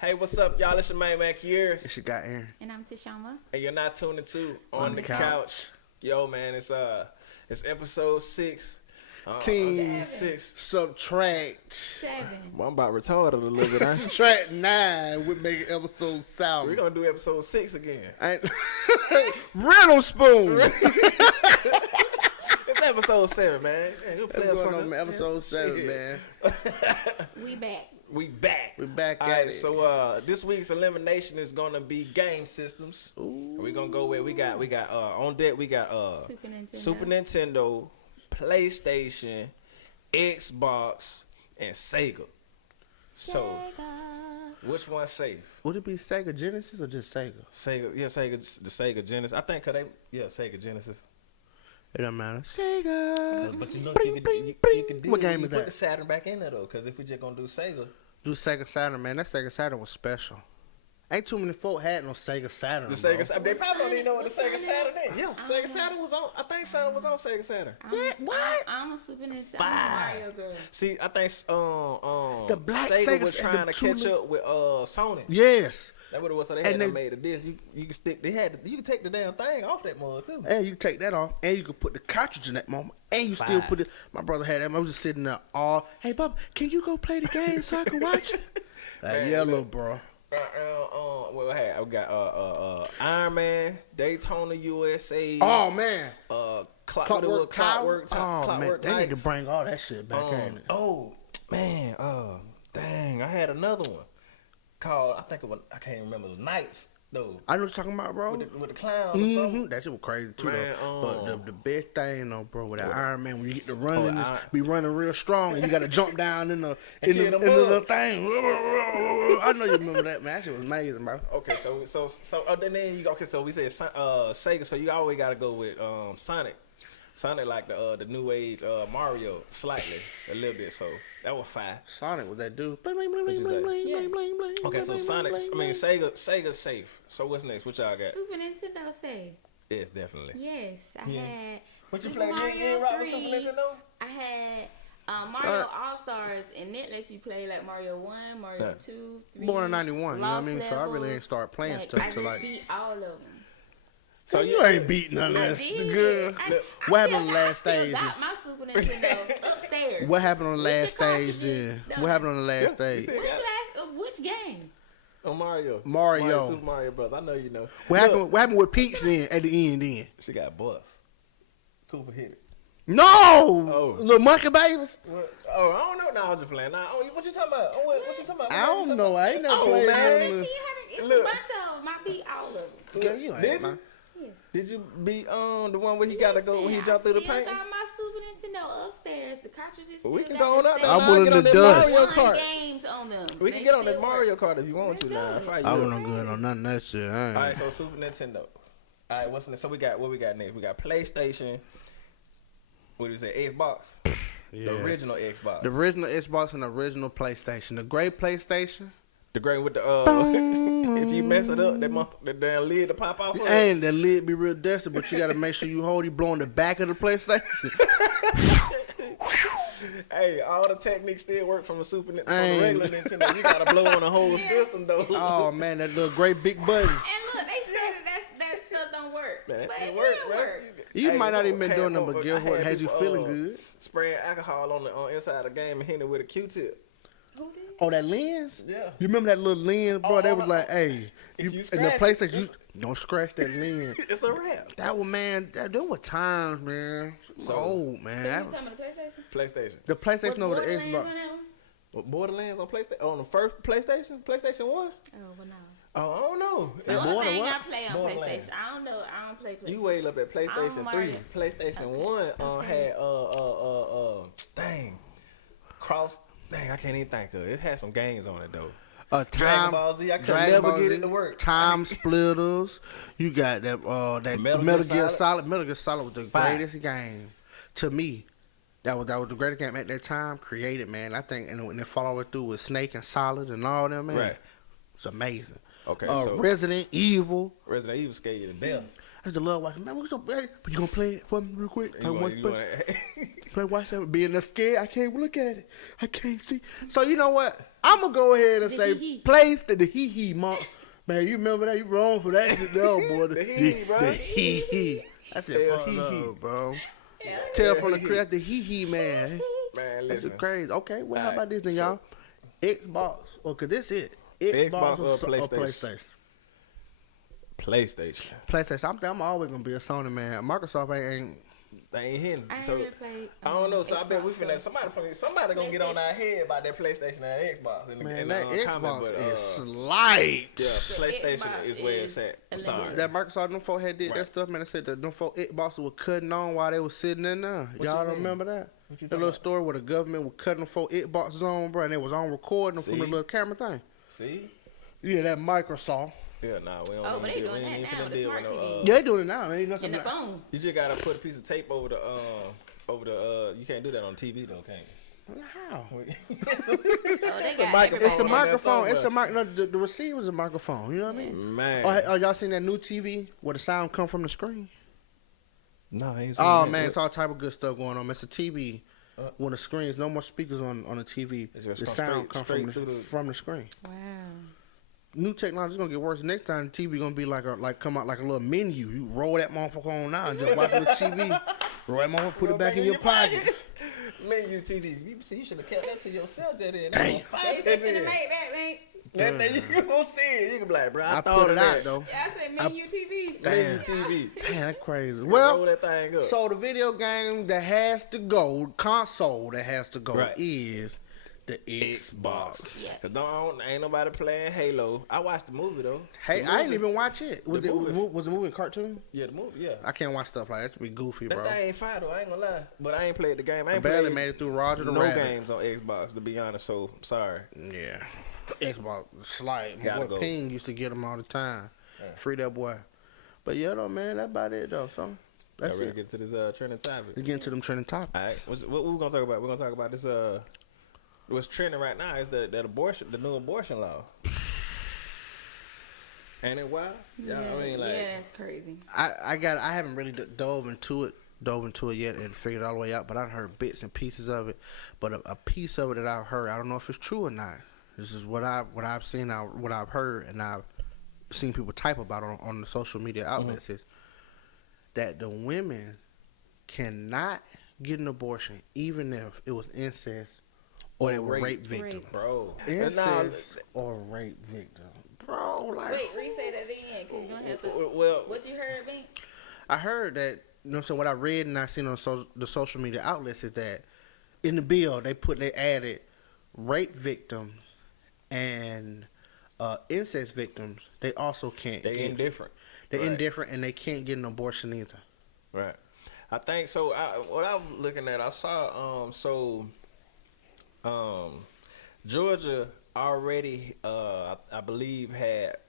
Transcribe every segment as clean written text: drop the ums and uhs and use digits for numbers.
Hey, what's up, y'all? It's your main man, Kiers. She got Aaron. And I'm Toshoama. And you're not tuning to On the Couch. Yo, man, it's episode 6. Team 6. Subtract. 7. Well, I'm about retarded a little bit. Subtract 9 would make it episode 7. We're going to do episode 6 again. Rental spoon. It's episode 7, man. What's going on, man? Episode 7, man. We back. We back. We back All at right, it. so this week's elimination is gonna be game systems. We're gonna go where we got on deck. We got Super Nintendo, PlayStation, Xbox, and Sega. So, which one's safe? Would it be Sega Genesis or just Sega? Sega, yeah, the Sega Genesis. I think Sega Genesis. It don't matter. Sega. But you know, you can do what game is put that? the Saturn back in there though, because if we just gonna do Sega. Do Sega Saturn, man. That Sega Saturn was special. Ain't too many folk had no Sega Saturn. The Sega Saturn. They probably don't even know what the Sega Saturn is. Yeah, Sega Saturn was on. I think Saturn was on Sega Saturn. What? I'm a Super Nintendo. I'm a Mario girl. See, I think the black Sega was Segas trying and to the catch up with Sony. Yes. That what it was. So they had made a disc. You can stick. You can take the damn thing off that mug too. And you can take that off, and you can put the cartridge in that moment, and you still put it. My brother had that. I was just sitting there all, hey, Bubba, can you go play the game so I can watch it? Like, yeah, little bro. Well, hey, I got Iron Man, Daytona USA. Oh man, Clockwork Tower. Clockwork man, they Knights. need to bring all that shit back in. Oh man, dang, I had another one called I can't remember the Knights though. I know what you're talking about, bro. With the clowns. Or something. That shit was crazy too, Man, though. But the best thing, though, bro, with that Iron Man, when you get to running, be running real strong, and you got to jump down in the little thing. I know you remember that, man. That shit was amazing, bro. Okay, so then you go. Okay, so we said Sega. So you always got to go with Sonic. Sonic like the new age Mario slightly a little bit. So that was fine. Sonic was that dude. Bling, bling, bling, bling, bling, bling, bling, bling. Okay, so Sonic. I mean Sega's safe. So what's next? What y'all got? Super Nintendo safe. Yes, definitely. Yes, I had. What you Super play? Mario You ain't rock with 3. Super Nintendo? I had Mario All Stars, and it lets you play like Mario 1, Mario 2, 3. Born in 91, you know what I mean? So I really levels. ain't start playing Like, stuff I till just beat all of them. So you ain't beating none of that. Good. What happened on the last stage? I got my Super Nintendo upstairs. What happened on the last stage then? What happened on the last stage? Which game? Oh, Mario. Super Mario Bros. I know you know. What happened with Peach then at the end then? She got bust. Cooper hit it. No! Little monkey babies? Oh, I don't know. No, I'm just playing. What you talking about? What you talking about? I don't know. I ain't never played man. It's a bunch of them. I beat all of them. Girl, you ain't, man. Did you beat the one where he gotta go when he jumped through the paint? I got my Super Nintendo upstairs. The cartridges. We can go on up. I'm willing to dust. Mario Kart. Games on them. We can get on that Mario Kart if you want to now. I wasn't good on none of that shit. All right, so Super Nintendo. All right, what's next? So what we got next? We got PlayStation. What do you say? Xbox. Yeah. The original Xbox. The original Xbox and the original PlayStation. The great PlayStation. The great with the if you mess it up, the damn lid to pop off. And that lid be real dusty, but you gotta make sure you hold it blowing the back of the PlayStation. Hey, all the techniques still work from a Super Nintendo, from a regular Nintendo. You gotta blow on the whole system though. Oh man, that little great big button. And look, they said that still don't work. Man, but it work. You might not even been doing them, but guess what? Had you feeling good? Spraying alcohol on the inside of the game and hitting it with a Q-tip. Who did? Oh, that lens? Yeah. You remember that little lens, bro? They was like, hey, you in scratch the PlayStation, you don't scratch that lens. It's a wrap. That was, man, there were times, man. So old, man. So you talking about the PlayStation? PlayStation. The PlayStation over the Borderlands Xbox. on that one? What, Borderlands on PlayStation? On the first PlayStation? PlayStation 1? Oh, well, no. Oh, I don't know. The only thing I play on Borderlands. PlayStation. I don't play PlayStation. You waited up at PlayStation 3. PlayStation 1 had I can't even think of it. It had some games on it though. Dragon Ball Z. I could never get it to work. Time Splitters. You got that Metal Gear Solid. Metal Gear Solid was the greatest game to me. That was the greatest game at that time created, man. I think, and when they follow it through with Snake and Solid and all them, man, right. It's amazing. Okay, so Resident Evil. Resident Evil scared you to death. I just love watching. Man, what's up, man? But you gonna play it for me real quick? Watch that. Being scared, I can't look at it. I can't see. So you know what? I'm gonna go ahead and say, place the hee mom. Man, you remember that? You wrong for that. No, boy. The hee, bro. The hee. That's it, fuck love, bro. Tell from the crib, the hee, man. Man, listen. That's crazy. Okay, well, how about this thing, y'all? Xbox, cause this it. Xbox or PlayStation? PlayStation. I'm always gonna be a Sony man. Microsoft ain't. They ain't hitting. I so don't know. So I bet we finna somebody gonna get on our head about that PlayStation and Xbox. Man, that Xbox is slight. Yeah, PlayStation is where it's at. I'm sorry. That Microsoft them folk had did that stuff, man. They said that them folk Xbox was cutting on while they was sitting in there. Y'all don't remember that? The little story where the government was cutting them folk Xboxes on, bro, and they was on recording from the little camera thing. See? Yeah, that Microsoft. Yeah, nah, we don't. Oh, but they doing that now. The smart TV. Yeah, they doing it now, man. In the phone. You just gotta put a piece of tape over the. You can't do that on TV though, can't you? How? It's a microphone. It's a mic. No, the receiver's a microphone. You know what I mean? Man. Oh, y'all seen that new TV where the sound come from the screen? No, I ain't seen Oh that. man, it's all type of good stuff going on. It's a TV. When the screen's no more speakers on the TV, the sound comes from the screen. Wow. New technology is gonna get worse. Next time the TV gonna be come out like a little menu. You roll that motherfucker on now and just watch the TV. Roll that motherfucker, put it back in your pocket. Menu TV. You should have kept that to yourself, Jay. They finna make that, man. That thing you gonna see it. You can be like, bro, I put it out though. Yeah, I said menu TV. Menu TV. Damn, that's crazy. Roll that thing up. So the video game that has to go, console that has to go is the Xbox. Yeah. Cause ain't nobody playing Halo. I watched the movie though. Hey, I didn't even watch it. Was the movie a cartoon? Yeah, the movie. Yeah. I can't watch stuff like that. To be goofy, bro. That thing ain't fire though. I ain't gonna lie. But I ain't played the game. I ain't barely made it through Roger the Rabbit. No games on Xbox, to be honest. So sorry. Yeah. Xbox slide. My boy Ping used to get them all the time. Yeah. Free that boy. But yeah, though, man, that's about it though. So that's it. Get to this trending topic. Let's get into them trending topics. All right. What we gonna talk about? We're gonna talk about this. What's trending right now is the new abortion law. Ain't it wild? Yeah, I mean, like, yeah, it's crazy. I haven't really dove into it yet and figured it all the way out. But I've heard bits and pieces of it. But a piece of it that I've heard, I don't know if it's true or not. This is what I've seen, what I've heard, and I've seen people type about on the social media outlets is that the women cannot get an abortion even if it was incest or they were rape victim. Bro. Incest or rape victim. Bro, like... Wait, re-say that again, because you're going to have to... What you heard, Bink? I heard that, so what I read and I seen on the social media outlets is that in the bill, they added rape victims and incest victims. They also can't. They're indifferent. They're indifferent and they can't get an abortion either. Right. I think so. What I was looking at, I saw Georgia already, I believe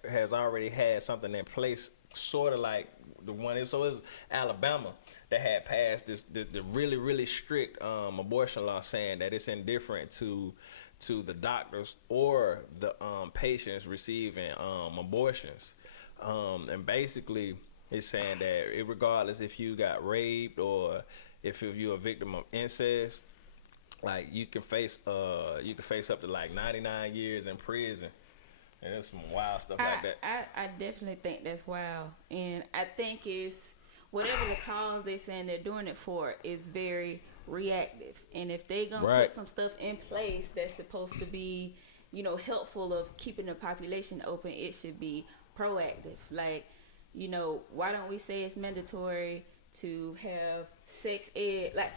has already had something in place, sort of like the one. So it's Alabama that had passed the really, really strict abortion law, saying that it's indifferent to the doctors or the patients receiving abortions, and basically it's saying that regardless if you got raped or if you're a victim of incest, like you can face up to like 99 years in prison, and there's some wild stuff like that. I definitely think that's wild, and I think it's whatever the cause they're saying they're doing it for is very reactive, and if they gonna put some stuff in place that's supposed to be, helpful of keeping the population open, it should be proactive. Like, why don't we say it's mandatory to have sex ed? Like,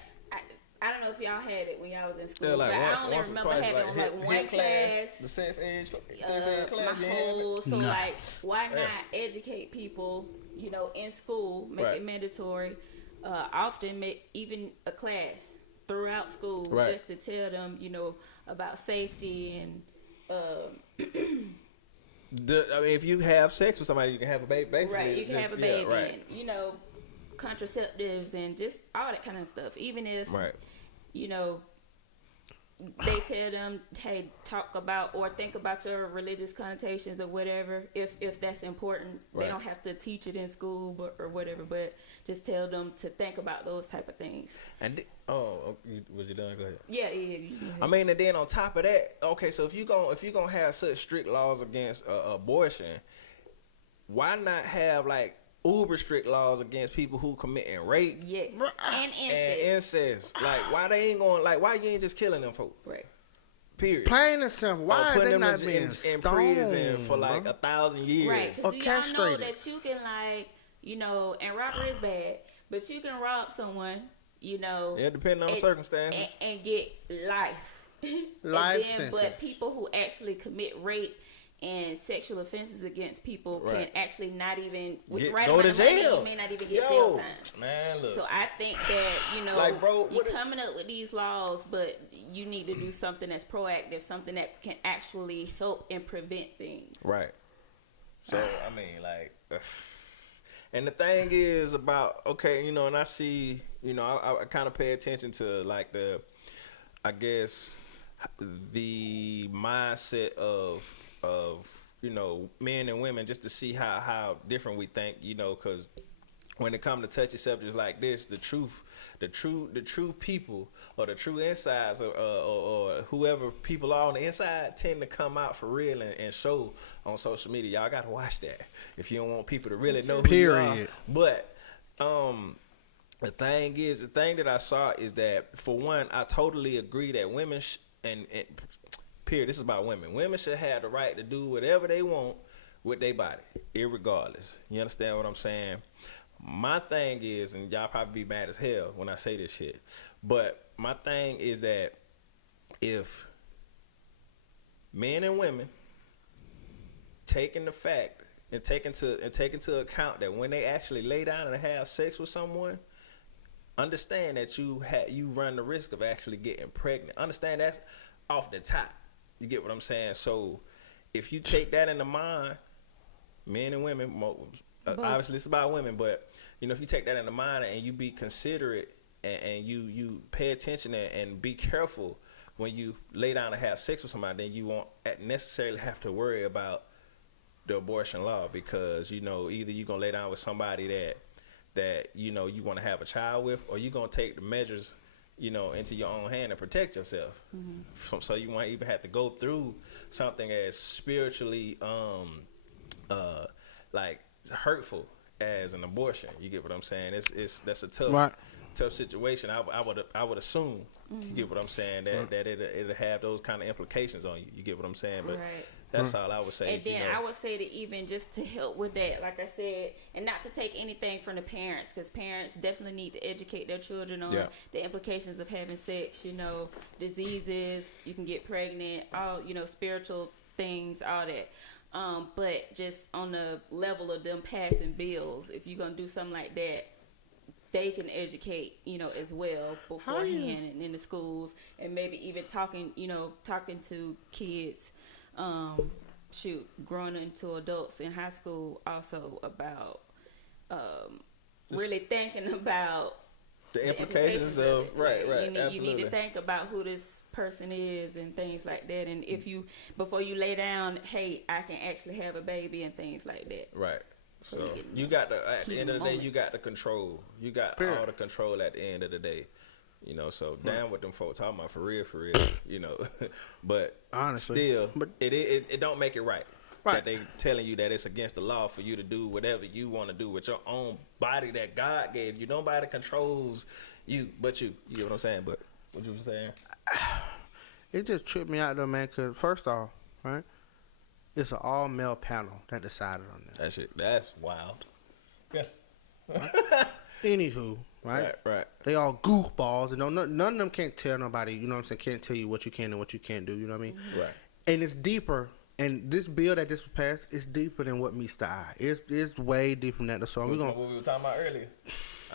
I don't know if y'all had it when y'all was in school, but I only remember having like one class, the sex ed class. My whole like, why not educate people, in school, make it mandatory. Often make even a class throughout school just to tell them, about safety and. If you have sex with somebody, you can have a baby. Basically, right? You can have a baby, and contraceptives and just all that kind of stuff. Even if, they tell them, hey, talk about or think about your religious connotations or whatever, if that's important. Right. They don't have to teach it in school or whatever, but just tell them to think about those type of things. And was you done? Go ahead. Yeah. I mean, and then on top of that, okay, so if you gonna have such strict laws against abortion, why not have like uber strict laws against people who committing rape? Yes. And incest. Like, why they ain't going? Like, why you ain't just killing them folks? Right. Period. Plain and simple. Why are they not being in prison for like 1,000 years? Right. Or castrated. Y'all know that you can, like, you know, and robbery is bad, but you can rob someone, you know. Yeah, depending on the circumstances. And get life. Life sentence. But people who actually commit rape and sexual offenses against people can actually not even go to jail. You may not even get jail time. Man, look. So I think that, you know, like, bro, you're coming up with these laws, but you need to do something that's proactive, something that can actually help and prevent things. Right. So I mean, like, and the thing is about, okay, you know, and I see, you know, I kind of pay attention to like the mindset of you know, men and women, just to see how different we think, you know, because when it comes to touchy subjects like this, the true people or the true insides or whoever people are on the inside tend to come out for real and show on social media. Y'all gotta watch that if you don't want people to really know who you are. But the thing that I saw is that, for one, I totally agree that women and period, this is about women. Women should have the right to do whatever they want with their body, irregardless. You understand what I'm saying? My thing is, and y'all probably be mad as hell when I say this shit, but my thing is that if men and women taking the fact and take into account that when they actually lay down and have sex with someone, understand that you run the risk of actually getting pregnant. Understand that's off the top. You get what I'm saying? So if you take that into mind, men and women, obviously it's about women, but you know, if you take that into mind and you be considerate and you pay attention and be careful when you lay down and have sex with somebody, then you won't necessarily have to worry about the abortion law, because, you know, either you're going to lay down with somebody that you know you want to have a child with, or you're going to take the measures, you know, into your own hand and protect yourself. Mm-hmm. So you won't even have to go through something as spiritually like hurtful as an abortion. You get what I'm saying? That's a tough situation. I would assume. Mm-hmm. You get what I'm saying? That it'll have those kind of implications on you. You get what I'm saying? But that's all I would say. And then I would say that even just to help with that, like I said, and not to take anything from the parents, because parents definitely need to educate their children on the implications of having sex, you know, diseases, you can get pregnant, all, you know, spiritual things, all that. But just on the level of them passing bills, if you're going to do something like that, they can educate, you know, as well beforehand and in the schools, and maybe even talking to kids, growing into adults in high school also about really thinking about the implications of you need to think about who this person is and things like that, and if you, before you lay down, hey, I can actually have a baby and things like that. Right. So you got at the end of the day, you got the control. You got all the control at the end of the day. You know, so damn what them folks talking about, for real, you know. But honestly, still, it don't make it right. That they telling you that it's against the law for you to do whatever you want to do with your own body that God gave you. Nobody controls you but you. You get what I'm saying? But what you were saying? It just tripped me out though, man. Cause first off, right, it's an all male panel that decided on that. That shit, that's wild. Yeah. Anywho, right? They all goofballs, and none of them can't tell nobody. You know what I'm saying? Can't tell you what you can and what you can't do. You know what I mean? Right. And it's deeper. And this bill that just passed is deeper than what meets the eye. It's way deeper than that. So what we were talking about earlier.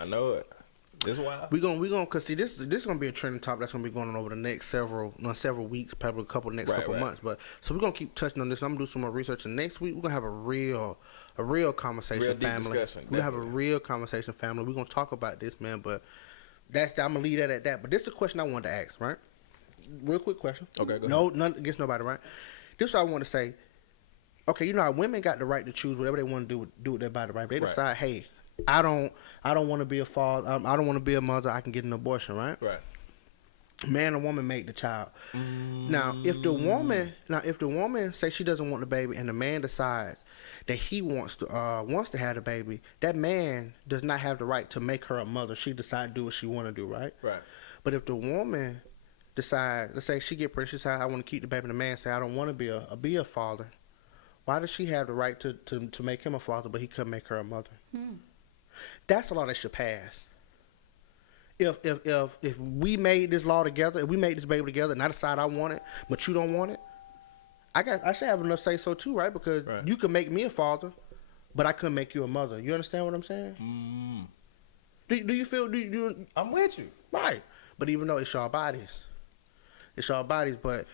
I know it. This wild. We gonna cause see this is gonna be a trending topic that's gonna be going on over the next several weeks, probably couple months. But so we're gonna keep touching on this. I'm gonna do some more research, and next week we're gonna have a real conversation, family. We're gonna have a real conversation, family. We're gonna talk about this, man. But I'm gonna leave that at that. But this is the question I wanted to ask, right? real quick question. Okay, go No, ahead. none against nobody, right? This is what I want to say. Okay, you know how women got the right to choose whatever they want to do with their body, right? They decide, hey, I don't want to be a father. I don't want to be a mother. I can get an abortion, right? Right. Man or woman make the child. Now, if the woman say she doesn't want the baby, and the man decides that he wants to have the baby, that man does not have the right to make her a mother. She decide to do what she want to do, right? Right. But if the woman decides, let's say she get pregnant, she decide I want to keep the baby, and the man say I don't want to be a father. Why does she have the right to make him a father, but he couldn't make her a mother? That's a law that should pass. If we made this law together, if we made this baby together, and I decide I want it, but you don't want it, I should have enough say so too, right? Because you can make me a father, but I couldn't make you a mother. You understand what I'm saying? Do you feel? I'm with you. Right. But even though it's our bodies, but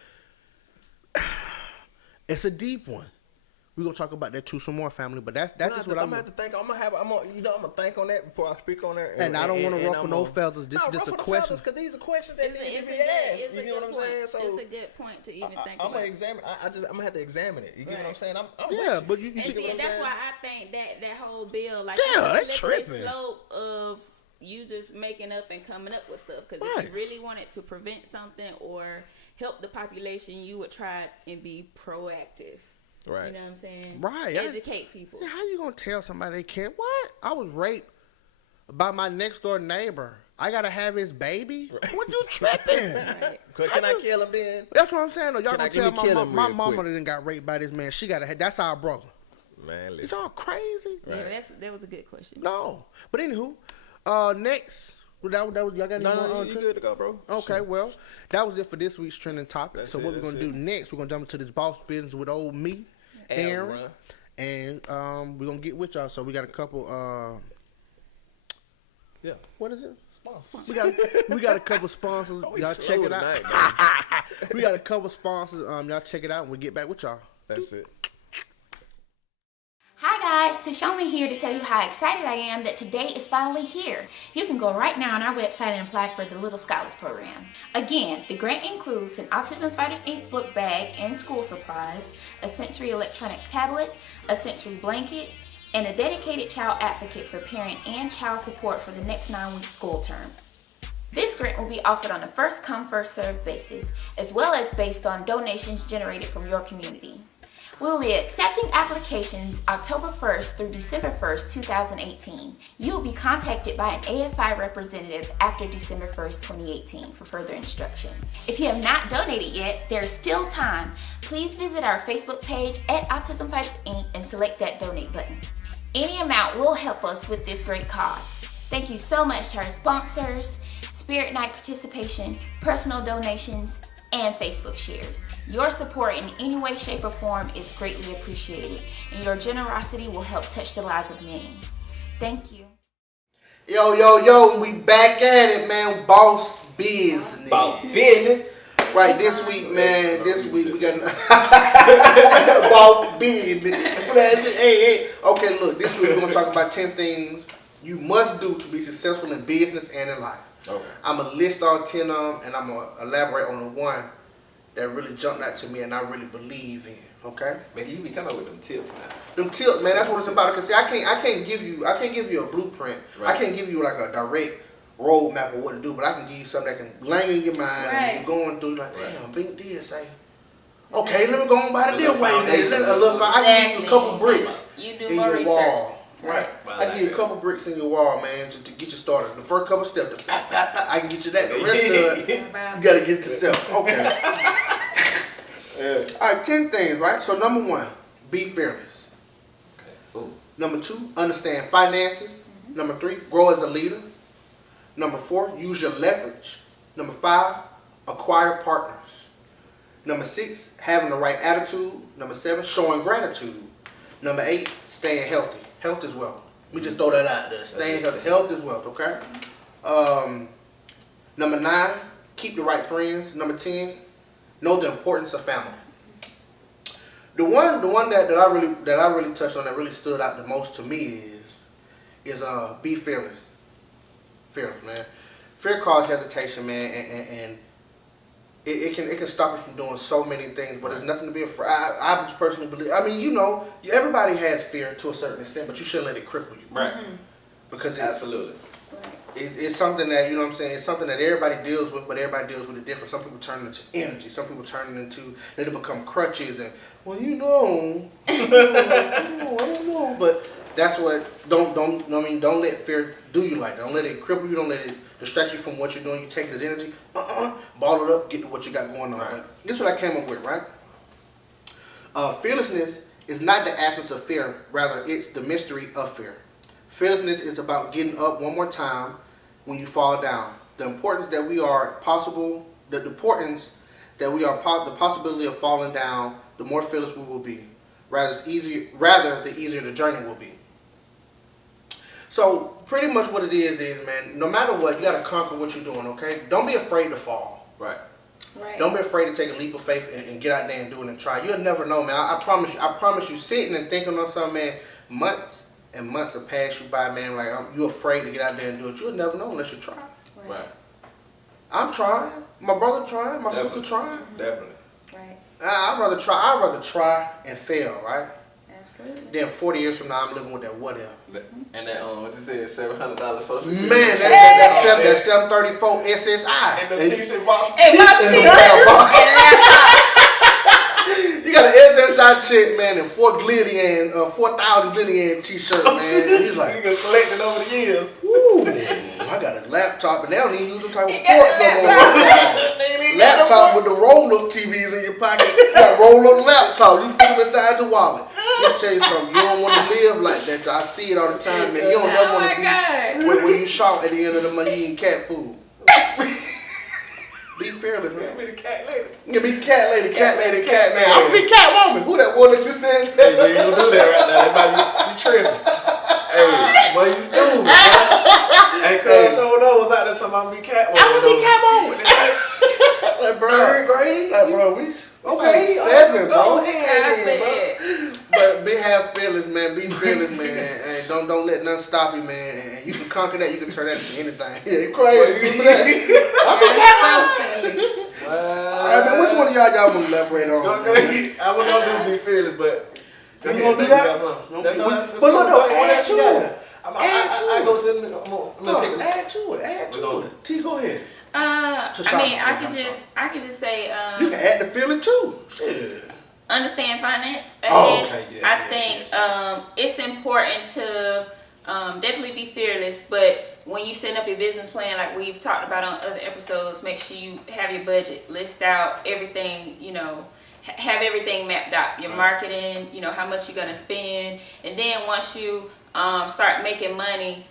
it's a deep one. We're gonna talk about that too some more, family. But that's just what I'm gonna have to think. I'm gonna think on that before I speak on that. And I don't want to ruffle no feathers. This is just a question. Because these are questions that need to be asked. You know what I'm saying? So it's a good point to even think about. I'm gonna examine. I'm gonna have to examine it. You get what I'm saying? I'm yeah, but you see what I'm saying? That's why I think that whole bill, like, they tripping. Slope of you just making up and coming up with stuff. Because if you really wanted to prevent something or help the population, you would try and be proactive. Right. You know what I'm saying? Right. Educate people. How you gonna tell somebody they can't? What? I was raped by my next door neighbor. I gotta have his baby? Right. What you tripping? Right. Can I kill him then? That's what I'm saying. Though. Y'all gonna tell my mama quick. didn't got raped by this man. She gotta have. That's our brother. Man, listen. It's all crazy. Right. Yeah, that was a good question. No, but anywho, next. That was y'all got any No, you good to go, bro. Okay, well, that was it for this week's trending topic. So what we're gonna do next? We're gonna jump into this boss business with old me, Aaron, and we're gonna get with y'all. So we got a couple. What is it? Sponsors. We got a couple sponsors. Y'all check it out. Tonight, we got a couple sponsors. Y'all check it out, and we'll get back with y'all. That's it. Hi guys, Toshoama here to tell you how excited I am that today is finally here. You can go right now on our website and apply for the Little Scholars Program. Again, the grant includes an Autism Fighters Inc. book bag and school supplies, a sensory electronic tablet, a sensory blanket, and a dedicated child advocate for parent and child support for the next 9-week school term. This grant will be offered on a first-come, first-served basis, as well as based on donations generated from your community. We will be accepting applications October 1st through December 1st, 2018. You will be contacted by an AFI representative after December 1st, 2018 for further instruction. If you have not donated yet, there is still time. Please visit our Facebook page at Autism Fighters Inc. and select that donate button. Any amount will help us with this great cause. Thank you so much to our sponsors, Spirit Night participation, personal donations, and Facebook shares. Your support in any way, shape, or form is greatly appreciated, and your generosity will help touch the lives of many. Thank you. Yo, we back at it, man. Boss business. Boss business. Right, this week, man, we got boss business. Hey. Okay, look, this week we're going to talk about 10 things you must do to be successful in business and in life. Okay. I'm going to list all 10 of them, and I'm going to elaborate on the one that really jumped out to me and I really believe in. Okay? Man, you be coming up with them tips, man. Them tips, man, that's what it's about. Cause see, I can't give you a blueprint. Right. I can't give you like a direct roadmap of what to do, but I can give you something that can linger in your mind and you're going through like, damn, Bink did say, okay, let me go on by the this way. I can give you a couple bricks in your wall. Right. I give you a couple bricks in your wall, man, to get you started. The first couple steps, the pat, I can get you that. The rest of it, you got to get it yourself. Okay. All right, 10 things, right? So number 1, be fearless. Okay. Number 2, understand finances. Number 3, grow as a leader. Number 4, use your leverage. Number 5, acquire partners. Number 6, having the right attitude. Number 7, showing gratitude. Number 8, staying healthy. Health is wealth. Let me just throw that out there. Staying healthy. Health is wealth, okay? Number 9, keep the right friends. Number 10, know the importance of family. The one that I really touched on that really stood out the most to me is be fearless. Fearless, man. Fear causes hesitation, man, and it can stop you from doing so many things, but there's nothing to be afraid. I just personally believe. I mean, you know, everybody has fear to a certain extent, but you shouldn't let it cripple you. Right. Because absolutely. It's something that, you know what I'm saying, it's something that everybody deals with, but everybody deals with it different. Some people turn it into energy. Some people turn it into, they become crutches and, well, you know, I don't know. But that's what, don't let fear do you like that. Don't let it cripple you. Don't let it distract you from what you're doing. You take it as energy, ball it up, get to what you got going on. Right. But this is what I came up with, right? Fearlessness is not the absence of fear. Rather, it's the mystery of fear. Fearlessness is about getting up one more time when you fall down. The importance that we are possible, the possibility of falling down, the more fearless we will be. Rather, the easier the journey will be. So pretty much what it is, man, no matter what, you got to conquer what you're doing, okay? Don't be afraid to fall. Right. Don't be afraid to take a leap of faith and get out there and do it and try. You'll never know, man. I promise you, sitting and thinking on something, man, months and months have passed you by, man. Like, you're afraid to get out there and do it. You'll never know unless you try. Right. I'm trying. My brother trying. My sister trying. Definitely. Right. I'd rather try and fail, right? Absolutely. Then 40 years from now, I'm living with that what if. And that what you said, $700 social security. Man, that 734 SSI. And the t-shirt box. And my shit. You got an SSI check, man, and 4,000 Glitty t-shirt, man. And he's like, you can collect it over the years. ooh, I got a laptop, and they don't even use them type of ports no more. Laptop with the roll-up TVs in your pocket. You got roll-up laptop. You fit them inside your wallet. Let me tell you something. You don't want to live like that. I see it all the time, man. You don't never want to be when you shout at the end of the month eating cat food. Be fearless, man. Be the cat lady. You be cat lady, cat man. I'm be cat woman. Who that one that you said? Hey, man, you don't do that right now. That might be tripping. Hey, boy, you stupid. Hey, cuz so was out there talking about be cat woman. I'm gonna be cat woman. Like, bro, third grade. Like, bro, we okay, 7, bro. Go ahead, bro. But have feelings, man. Be fearless, man. And don't let nothing stop you, man. And you can conquer that. You can turn that into anything. Yeah, crazy. I'm a cat woman. Alright, man. Which one of y'all want to elaborate on? I would not do be fearless, but you gonna do that? But look, add to it. I go to them. Add to it. T, go ahead. I could just say you can add the feeling too. Yeah. Understand finance. I think it's important to definitely be fearless, but when you set up your business plan, like we've talked about on other episodes, make sure you have your budget, list out everything, have everything mapped out, your marketing, how much you're gonna spend, and then once you start making money,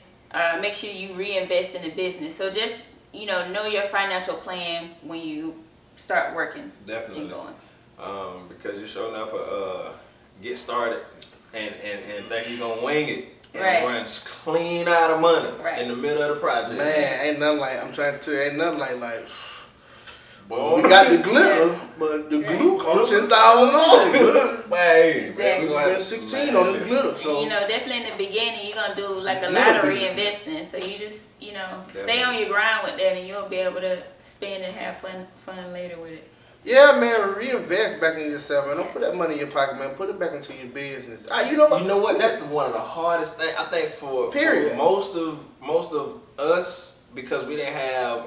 make sure you reinvest in the business. So just know your financial plan when you start working. Definitely. And going. Because you're sure enough get started and think you're gonna wing it and run just clean out of money in the middle of the project. Man, ain't nothing like boy, we got the glitter, but the glue costs $10,000. Hey, we spent 16 on the glitter. So definitely in the beginning you're gonna do like a lot of reinvesting. So you just stay on your grind with that, and you'll be able to spend and have fun later with it. Yeah, man, reinvest back in yourself, man. Don't put that money in your pocket, man. Put it back into your business. You know what? That's one of the hardest things I think for most of us, because we didn't have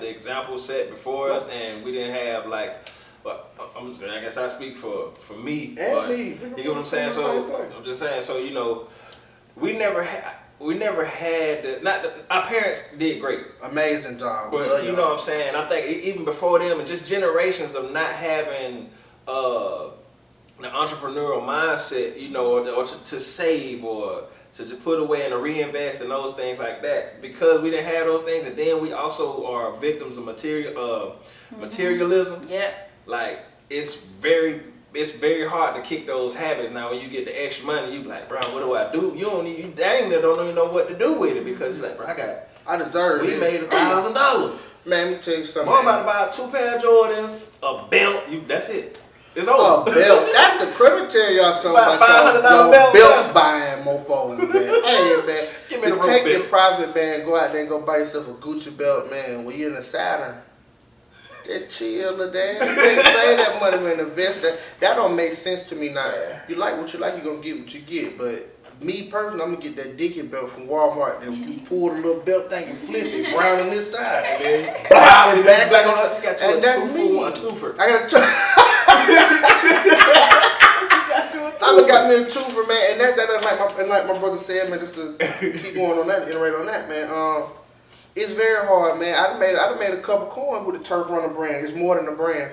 the example set before us, and we didn't have like. But I guess I speak for me. And me. You get what I'm saying? So I'm just saying. So we never had our parents did great, amazing job, but you know what I'm saying. I think even before them, and just generations of not having the entrepreneurial mindset, or to save or to just put away and to reinvest and those things like that, because we didn't have those things, and then we also are victims of materialism. Yeah, like it's very hard to kick those habits. Now when you get the extra money, you be like, bro, what do I do? You don't even know what to do with it, because you're like, bro, I deserve it. We made $1,000. Man, let me tell you something. Mom about to buy 2 pair of Jordans, a belt. That's it. It's over. A belt. That's the criminal. Tell y'all something about $500 your belt buying mofo, man. Hey, man. Give me the take your profit, man. Go out there and go buy yourself a Gucci belt, man. When you're in a Saturn, that chill, Dad. Save that money, man. Invest that. That don't make sense to me now. Yeah. You like what you like, you're gonna get what you get. But me personally, I'm gonna get that Dickie belt from Walmart. That you pull the little belt thing and flip it, brown on this side. And then black on us. You got you a twofer. I got a twofer. I got me a twofer, man, and that like my brother said, man, just to keep going on that, iterate on that, man. It's very hard, man. I made a couple coins with the Turf Runner brand. It's more than a brand.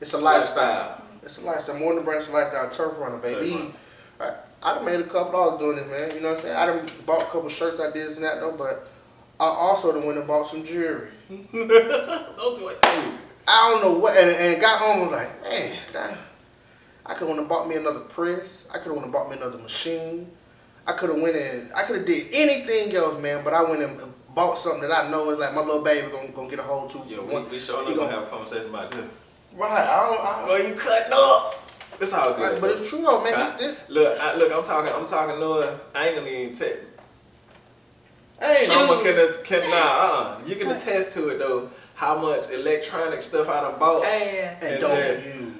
It's a lifestyle. It's a lifestyle. More than a brand, it's a lifestyle. Turf Runner, baby. I done made a couple dollars doing this, man. You know what I'm saying? I done bought a couple shirts I did and that though, but I also done went and bought some jewelry. Don't do it. I don't know what, and got home and was like, man, damn. I could have bought me another press. I could have bought me another machine. I could have did anything else, man. But I went and bought something that I know is like my little baby gonna get a hold to. Yeah, we sure not gonna have a conversation about this. Right. Well, you cutting up. It's all good. Right, but it's true though, man. Look. I'm talking Noah. I ain't gonna even take. You can attest to it though. How much electronic stuff I done bought. And don't use.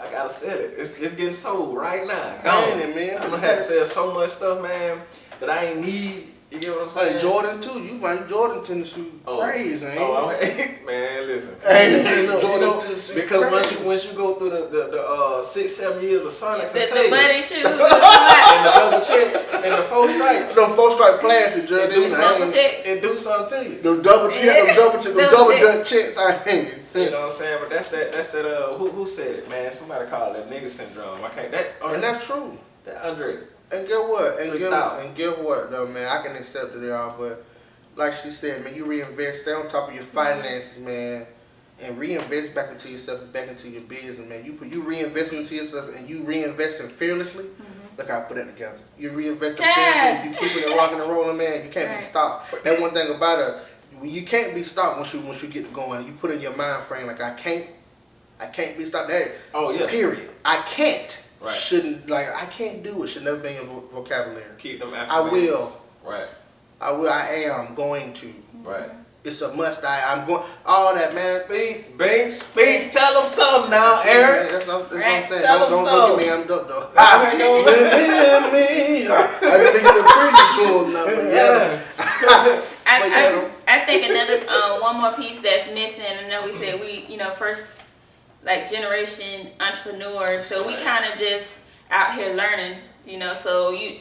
I gotta sell it. It's getting sold right now. Man. I'm gonna have to sell so much stuff, man, that I ain't need. You get what I'm saying? Like Jordan too. You find Jordan tennis shoes crazy, ain't man, listen. Jordan tennis shoes because once you go through the 6-7 years of Sonics and the Sabres, buddy shoes, and the double checks and the 4 stripes, some 4 stripe plastic, Jordan. It do something to you. Them double checks, them double dutch checks, You know what I'm saying? But that's that who said it, man? Somebody called it nigga syndrome. I can't and that's true. That Andre. And get what? And get what though, man? I can accept it all, but like she said, man, you reinvest, stay on top of your finances, man, and reinvest back into yourself, back into your business, man. You reinvest into yourself and you reinvesting fearlessly. Look how I put that together. You reinvesting fearlessly, you keeping it rocking and rolling, man. You can't be stopped. That one thing about it. You can't be stopped once you get going. You put in your mind frame like I can't be stopped. That period. I can't. Right. Shouldn't I can't do it. Should never be in your vocabulary. Keep them I will. Right. I will. I am going to. Right. It's a must. I'm going. All that, man. Speak. Tell them something now, Eric. That's what I'm saying. Tell them don't something. Look at me. I'm dope though. I didn't think the preaching to him, I think another one more piece that's missing. I know we said we first generation entrepreneurs, so we kind of just out here learning. So you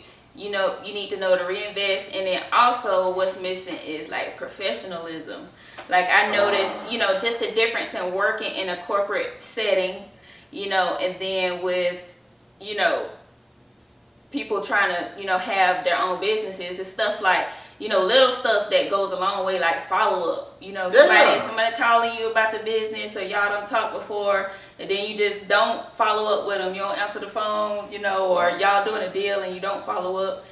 need to know to reinvest, and then also what's missing is professionalism. I noticed just the difference in working in a corporate setting, and then with people trying to have their own businesses. It's stuff little stuff that goes a long way, like follow up. Somebody calling you about your business, or y'all don't talk before, and then you just don't follow up with them. You don't answer the phone, or y'all doing a deal and you don't follow up.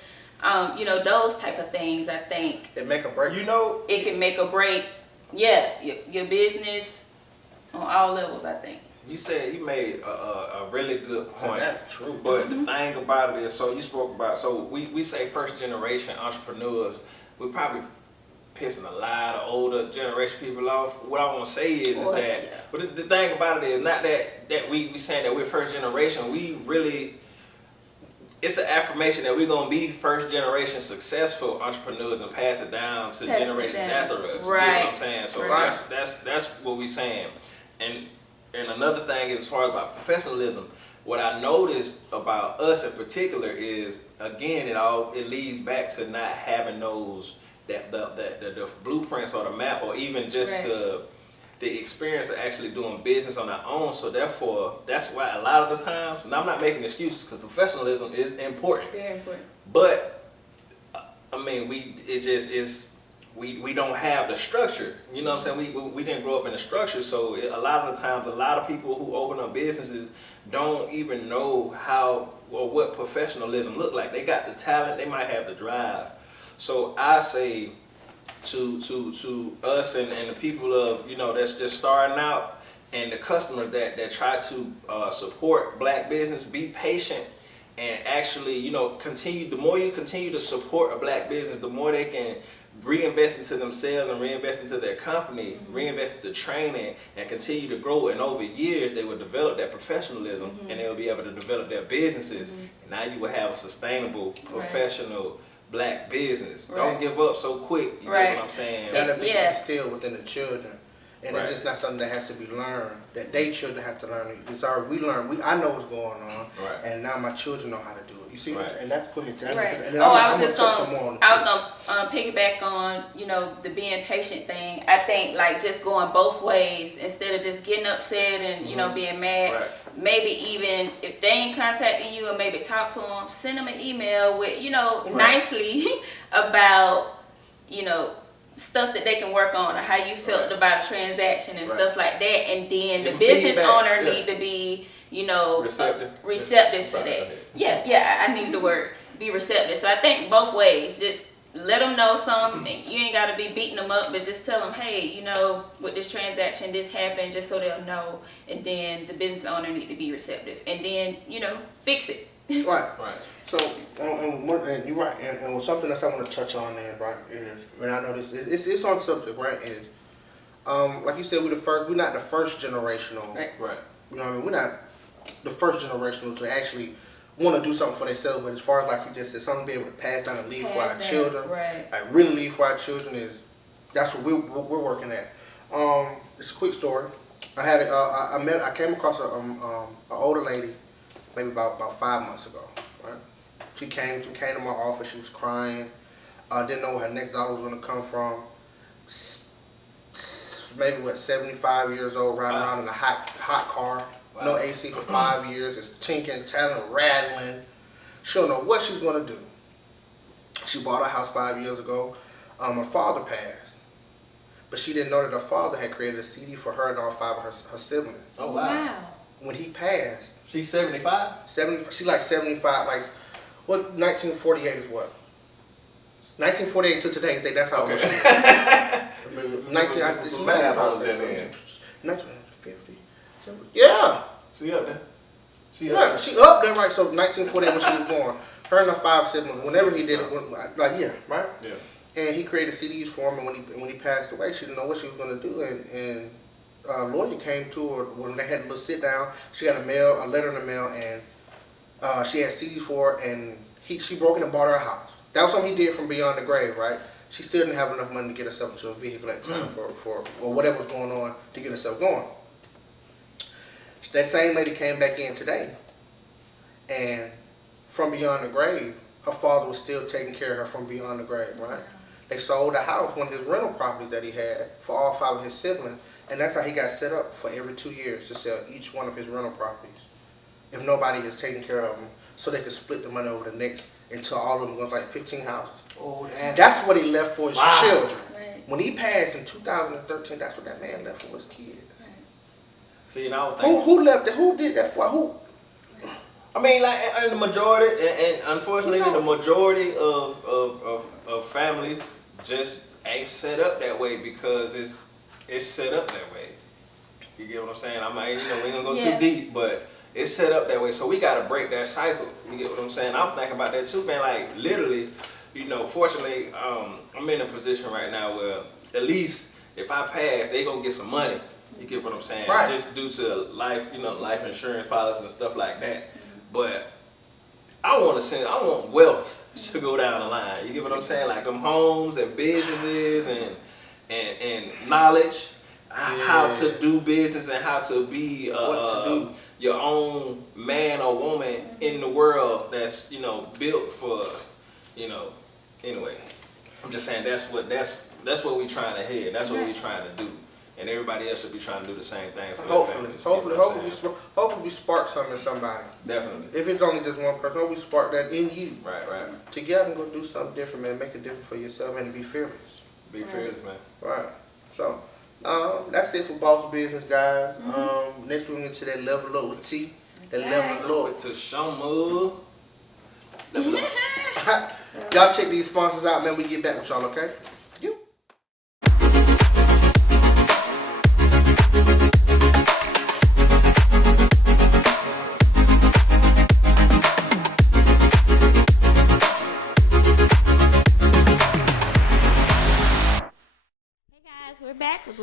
Those type of things, I think. It make a break. It can make or break. Yeah, your business on all levels, I think. You said you made a really good point. That's true. But the thing about it is, so you spoke about, we say first generation entrepreneurs, we're probably pissing a lot of older generation people off. What I want to say is but the thing about it is not that we saying that we're first generation. We really, it's an affirmation that we're going to be first generation successful entrepreneurs and pass it down to generations after us. Right. You know what I'm saying? So that's what we're saying. And another thing is, as far as about professionalism, what I noticed about us in particular is, again, it leads back to not having those the blueprints or the map, or even just the experience of actually doing business on our own. So therefore, that's why a lot of the times, and I'm not making excuses, because professionalism is important. Very important. But I mean, we don't have the structure. You know what I'm saying? We didn't grow up in the structure, so a lot of the times, a lot of people who open up businesses don't even know how or what professionalism look like. They got the talent, they might have the drive. So I say to us and the people of that's just starting out, and the customers that try to support black business, be patient actually, you know, the more you continue to support a black business, the more they can reinvest into themselves and reinvest into their company, reinvest into training, and continue to grow. And over years, they will develop that professionalism, and they will be able to develop their businesses. And now you will have a sustainable, professional black business. Don't give up so quick. You know what I'm saying? That'll be instilled within the children. And it's just not something that has to be learned. That they children have to learn. It's already, we learn. I know what's going on, and now my children know how to do it. You see, and that's putting it together. And then I was gonna piggyback on, you know, the being patient thing. I think like just going both ways instead of just getting upset and you know being mad. Maybe even if they ain't contacting you, or maybe talk to them, send them an email with nicely about stuff that they can work on, or how you felt about a transaction and stuff like that, and then the business owner need to be receptive to that. I need the word be receptive. So I think both ways, just let them know something. You ain't got to be beating them up, but just tell them, hey, you know, with this transaction, this happened, just so they'll know. And then the business owner need to be receptive, and then fix it. Right. So, and you're right. And something else I want to touch on there, right, is, and I know this, it's on subject, right, is, like you said, we're not the first generational. Right. You know what I mean? We're not the first generational to actually want to do something for themselves, but as far as like you just said, something to be able to pass down and leave for our children, like really leave for our children, that's what we're working at. It's a quick story. I came across an older lady, maybe about 5 months ago. Right? She came to my office. She was crying. Didn't know where her next dollar was going to come from. Maybe 75 years old, riding around in a hot car. No AC for 5 years. It's tinking, tattling, rattling. She don't know what she's going to do. She bought a house 5 years ago. Her father passed, but she didn't know that her father had created a CD for her and all 5 of her siblings. Oh wow! When he passed, she's 75. She like 75. Like what? 1948 is what? 1948 to today. I think that's how old she is. 1950. Yeah. She up there. She up there, right? So 1948 when she was born. Her and her 5 siblings. Whenever he did it, right? Yeah. And he created CDs for him, and when he passed away, she didn't know what she was going to do, and a lawyer came to her when they had a little sit down. She got a letter in the mail, and she had CDs for her, and she broke it and bought her a house. That was something he did from beyond the grave, right? She still didn't have enough money to get herself into a vehicle at the time for whatever was going on to get herself going. That same lady came back in today, and from beyond the grave, her father was still taking care of her from beyond the grave, right? They sold the house, one of his rental properties that he had, for all 5 of his siblings, and that's how he got set up for every 2 years to sell each one of his rental properties, if nobody is taking care of them, so they could split the money over the next until all of them goes like 15 houses. Oh, that's what he left for his children. Right. When he passed in 2013, that's what that man left for his kids. Right. See, and I would think who left it? Who did that for? Who? I mean, like, and the majority, and unfortunately, the majority of families just ain't set up that way because it's set up that way. You get what I'm saying? We ain't gonna go too deep, but it's set up that way. So we gotta break that cycle. You get what I'm saying? I'm thinking about that too, man. Like literally, fortunately, I'm in a position right now where at least if I pass, they gonna get some money. You get what I'm saying? Right. Just due to life insurance policies and stuff like that. But I want wealth to go down the line. You get what I'm saying? Like them homes and businesses and knowledge, how to do business and how to be your own man or woman in the world that's built for anyway. I'm just saying that's what we trying to head. That's what we trying to do. And everybody else should be trying to do the same thing for hopefully we spark something in somebody. Definitely. If it's only just one person, we spark that in you. Right. Together and go do something different, man. Make a difference for yourself and be fearless. Be fearless, man. Right. So, that's it for Boss Business, guys. Next we're going to that level up with T. That level up. Toshoama. Y'all check these sponsors out, man. We get back with y'all, okay?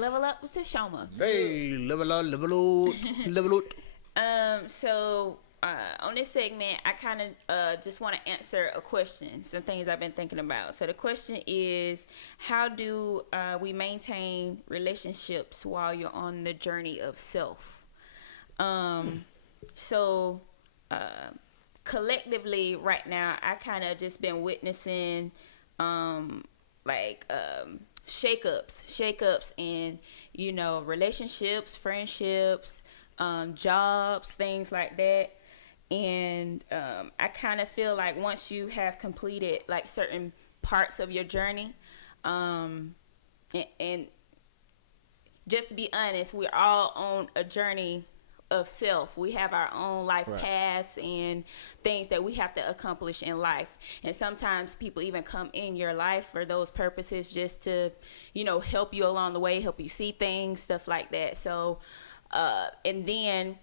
Level Up with Toshoama. Hey, level up. So on this segment, I kind of just want to answer a question, some things I've been thinking about. So the question is, how do we maintain relationships while you're on the journey of self? Collectively right now, I kind of just been witnessing shakeups in, relationships, friendships, jobs, things like that. And I kind of feel like once you have completed like certain parts of your journey, and just to be honest, we're all on a journey of self. We have our own life paths and things that we have to accomplish in life. And sometimes people even come in your life for those purposes, just to, help you along the way, help you see things, stuff like that. So, and then,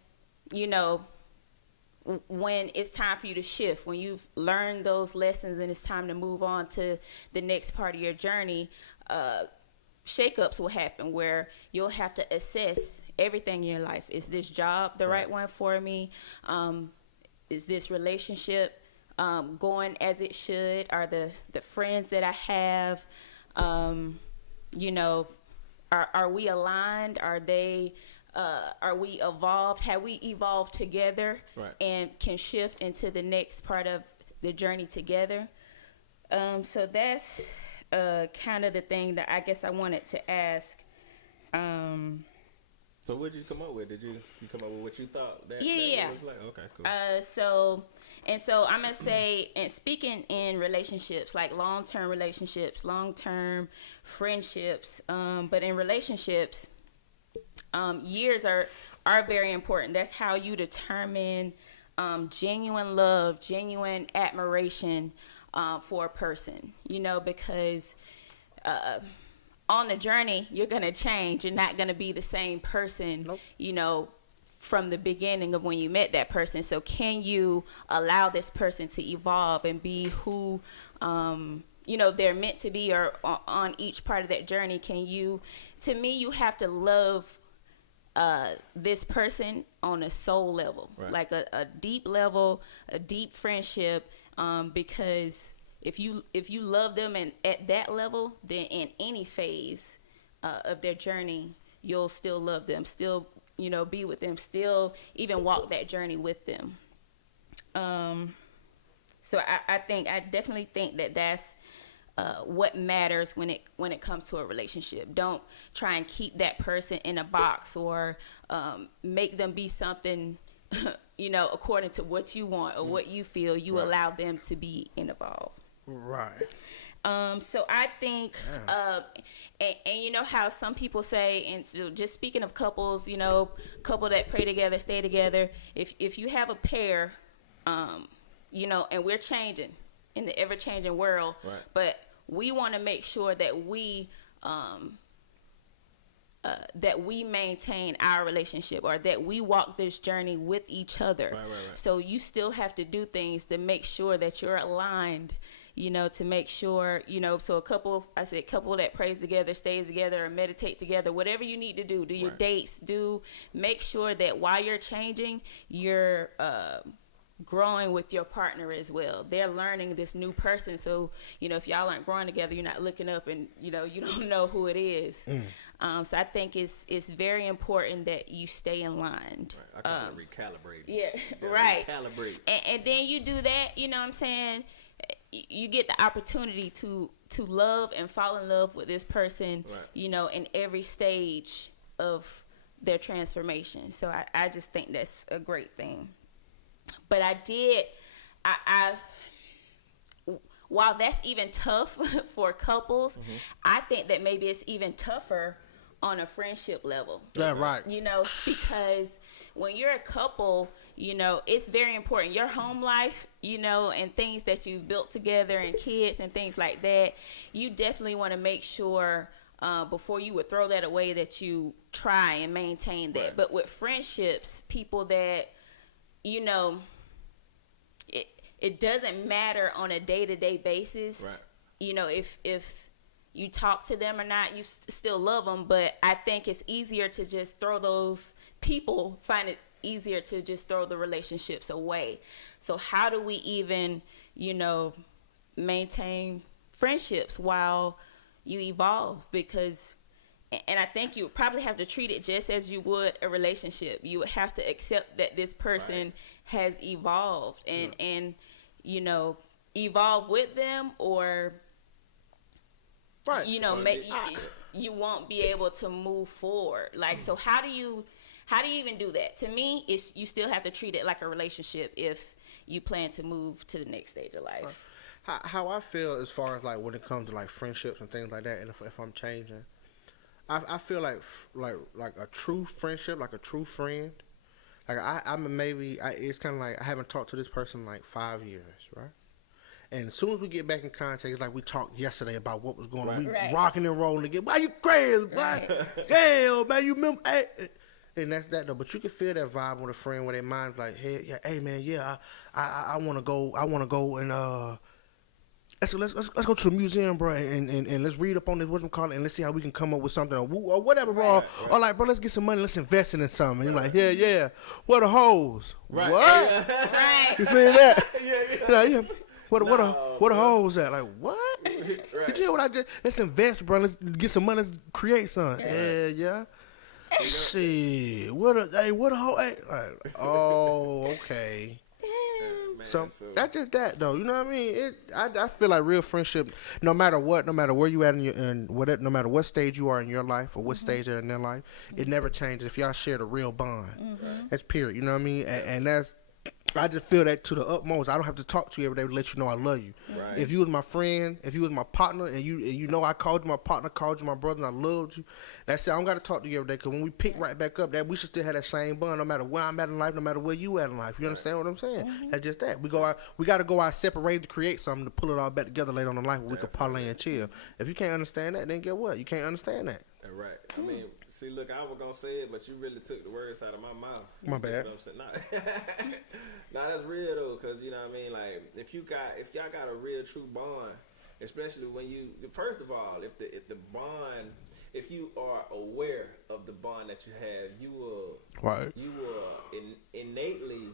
when it's time for you to shift, when you've learned those lessons and it's time to move on to the next part of your journey, shakeups will happen where you'll have to assess everything in your life. Is this job the right one for me? Is this relationship going as it should? Are the friends that I have, are we aligned? Are we evolved? Have we evolved together and can shift into the next part of the journey together? So that's kind of the thing that I guess I wanted to ask. So what did you come up with? Did you come up with what you thought that Yeah. was like? Okay, cool. So I'm gonna say, and speaking in relationships, like long-term relationships, long-term friendships, but in relationships, years are very important. That's how you determine genuine love, genuine admiration for a person, because on the journey, you're going to change. You're not going to be the same person, from the beginning of when you met that person. So can you allow this person to evolve and be who, they're meant to be, or on each part of that journey? To me, you have to love this person on a soul level, like a deep level, a deep friendship, because if you love them and at that level, then in any phase of their journey, you'll still love them, still be with them, still even walk that journey with them. So I definitely think that that's what matters when it comes to a relationship. Don't try and keep that person in a box, or make them be something according to what you want or what you feel. You allow them to be involved. Right. So I think, and how some people say, and so just speaking of couples, couple that pray together, stay together. If you have a pair, and we're changing in the ever-changing world, but we want to make sure that we maintain our relationship, or that we walk this journey with each other. Right. So you still have to do things to make sure that you're aligned, to make sure, so a couple that prays together, stays together, or meditate together, whatever you need to do your dates, make sure that while you're changing, you're growing with your partner as well. They're learning this new person. So, if y'all aren't growing together, you're not looking up and, you don't know who it is. So I think it's very important that you stay in line. I call it recalibrating. Yeah, right. Recalibrate. And then you do that, what I'm saying? You get the opportunity to love and fall in love with this person, in every stage of their transformation. So I just think that's a great thing. But while that's even tough for couples, I think that maybe it's even tougher on a friendship level. Yeah, right. Because when you're a couple, it's very important. Your home life, and things that you've built together, and kids and things like that, you definitely want to make sure before you would throw that away that you try and maintain that. Right. But with friendships, people that, it doesn't matter on a day-to-day basis. Right. If you talk to them or not, you still love them. But I think it's easier to just throw those people, find it easier to just throw the relationships away. So how do we even, maintain friendships while you evolve? Because, and I think you would probably have to treat it just as you would a relationship. You would have to accept that this person has evolved and evolve with them, or you won't be able to move forward. Like, so how do you even do that? To me, it's, you still have to treat it like a relationship if you plan to move to the next stage of life. How I feel as far as like when it comes to like friendships and things like that, and if I'm changing, I feel like a true friendship, like a true friend. Like it's kind of like I haven't talked to this person in like 5 years, right? And as soon as we get back in contact, it's like we talked yesterday about what was going on. We rocking and rolling again. Why you crazy? Why? Yeah, man, you remember? Hey. And that's that though. But you can feel that vibe with a friend where their mind's like, hey man, I want to go and let's go to the museum, bro, and let's read up on this, and let's see how we can come up with something or whatever, bro. Right. Or like, bro, let's get some money, let's invest in something. And you're like, yeah, what the hoes? Right. What? Right. You see that? Yeah. What the hoes at? Like, what? Right. You hear what I just? Let's invest, bro. Let's get some money, let's create something. Yeah. Shit. What a hoe? Hey. Like, oh, okay. Man, so that's just that though, you know what I mean? I feel like real friendship, no matter what, no matter where you at no matter what stage you are in your life or what stage they're in their life, it never changes if y'all share the real bond. That's period. You know what I mean? And that's, I just feel that to the utmost. I don't have to talk to you every day to let you know I love you. Right. If you was my friend, if you was my partner, and you know I called you my partner, called you my brother, and I loved you, that's it. I don't got to talk to you every day, because when we pick right back up, that we should still have that same bond no matter where I'm at in life, no matter where you at in life. You understand what I'm saying? That's just that. We got to go our separate ways to create something to pull it all back together later on in life where we can parlay and chill. If you can't understand that, then get what? You can't understand that. Right. I mean, see, look, I was gonna say it, but you really took the words out of my mouth. My bad. You know what I'm saying? Nah, that's real though, because you know what I mean. Like, if y'all got a real true bond, especially when first of all, if the bond, if you are aware of the bond that you have, you will innately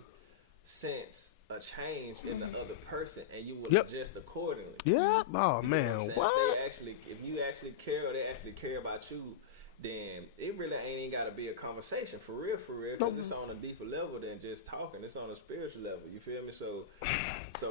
sense a change in the other person, and you will adjust accordingly. Yeah. Oh man, what? If you actually care, or they actually care about you, then it really ain't even got to be a conversation for real, because it's on a deeper level than just talking. It's on a spiritual level. You feel me? So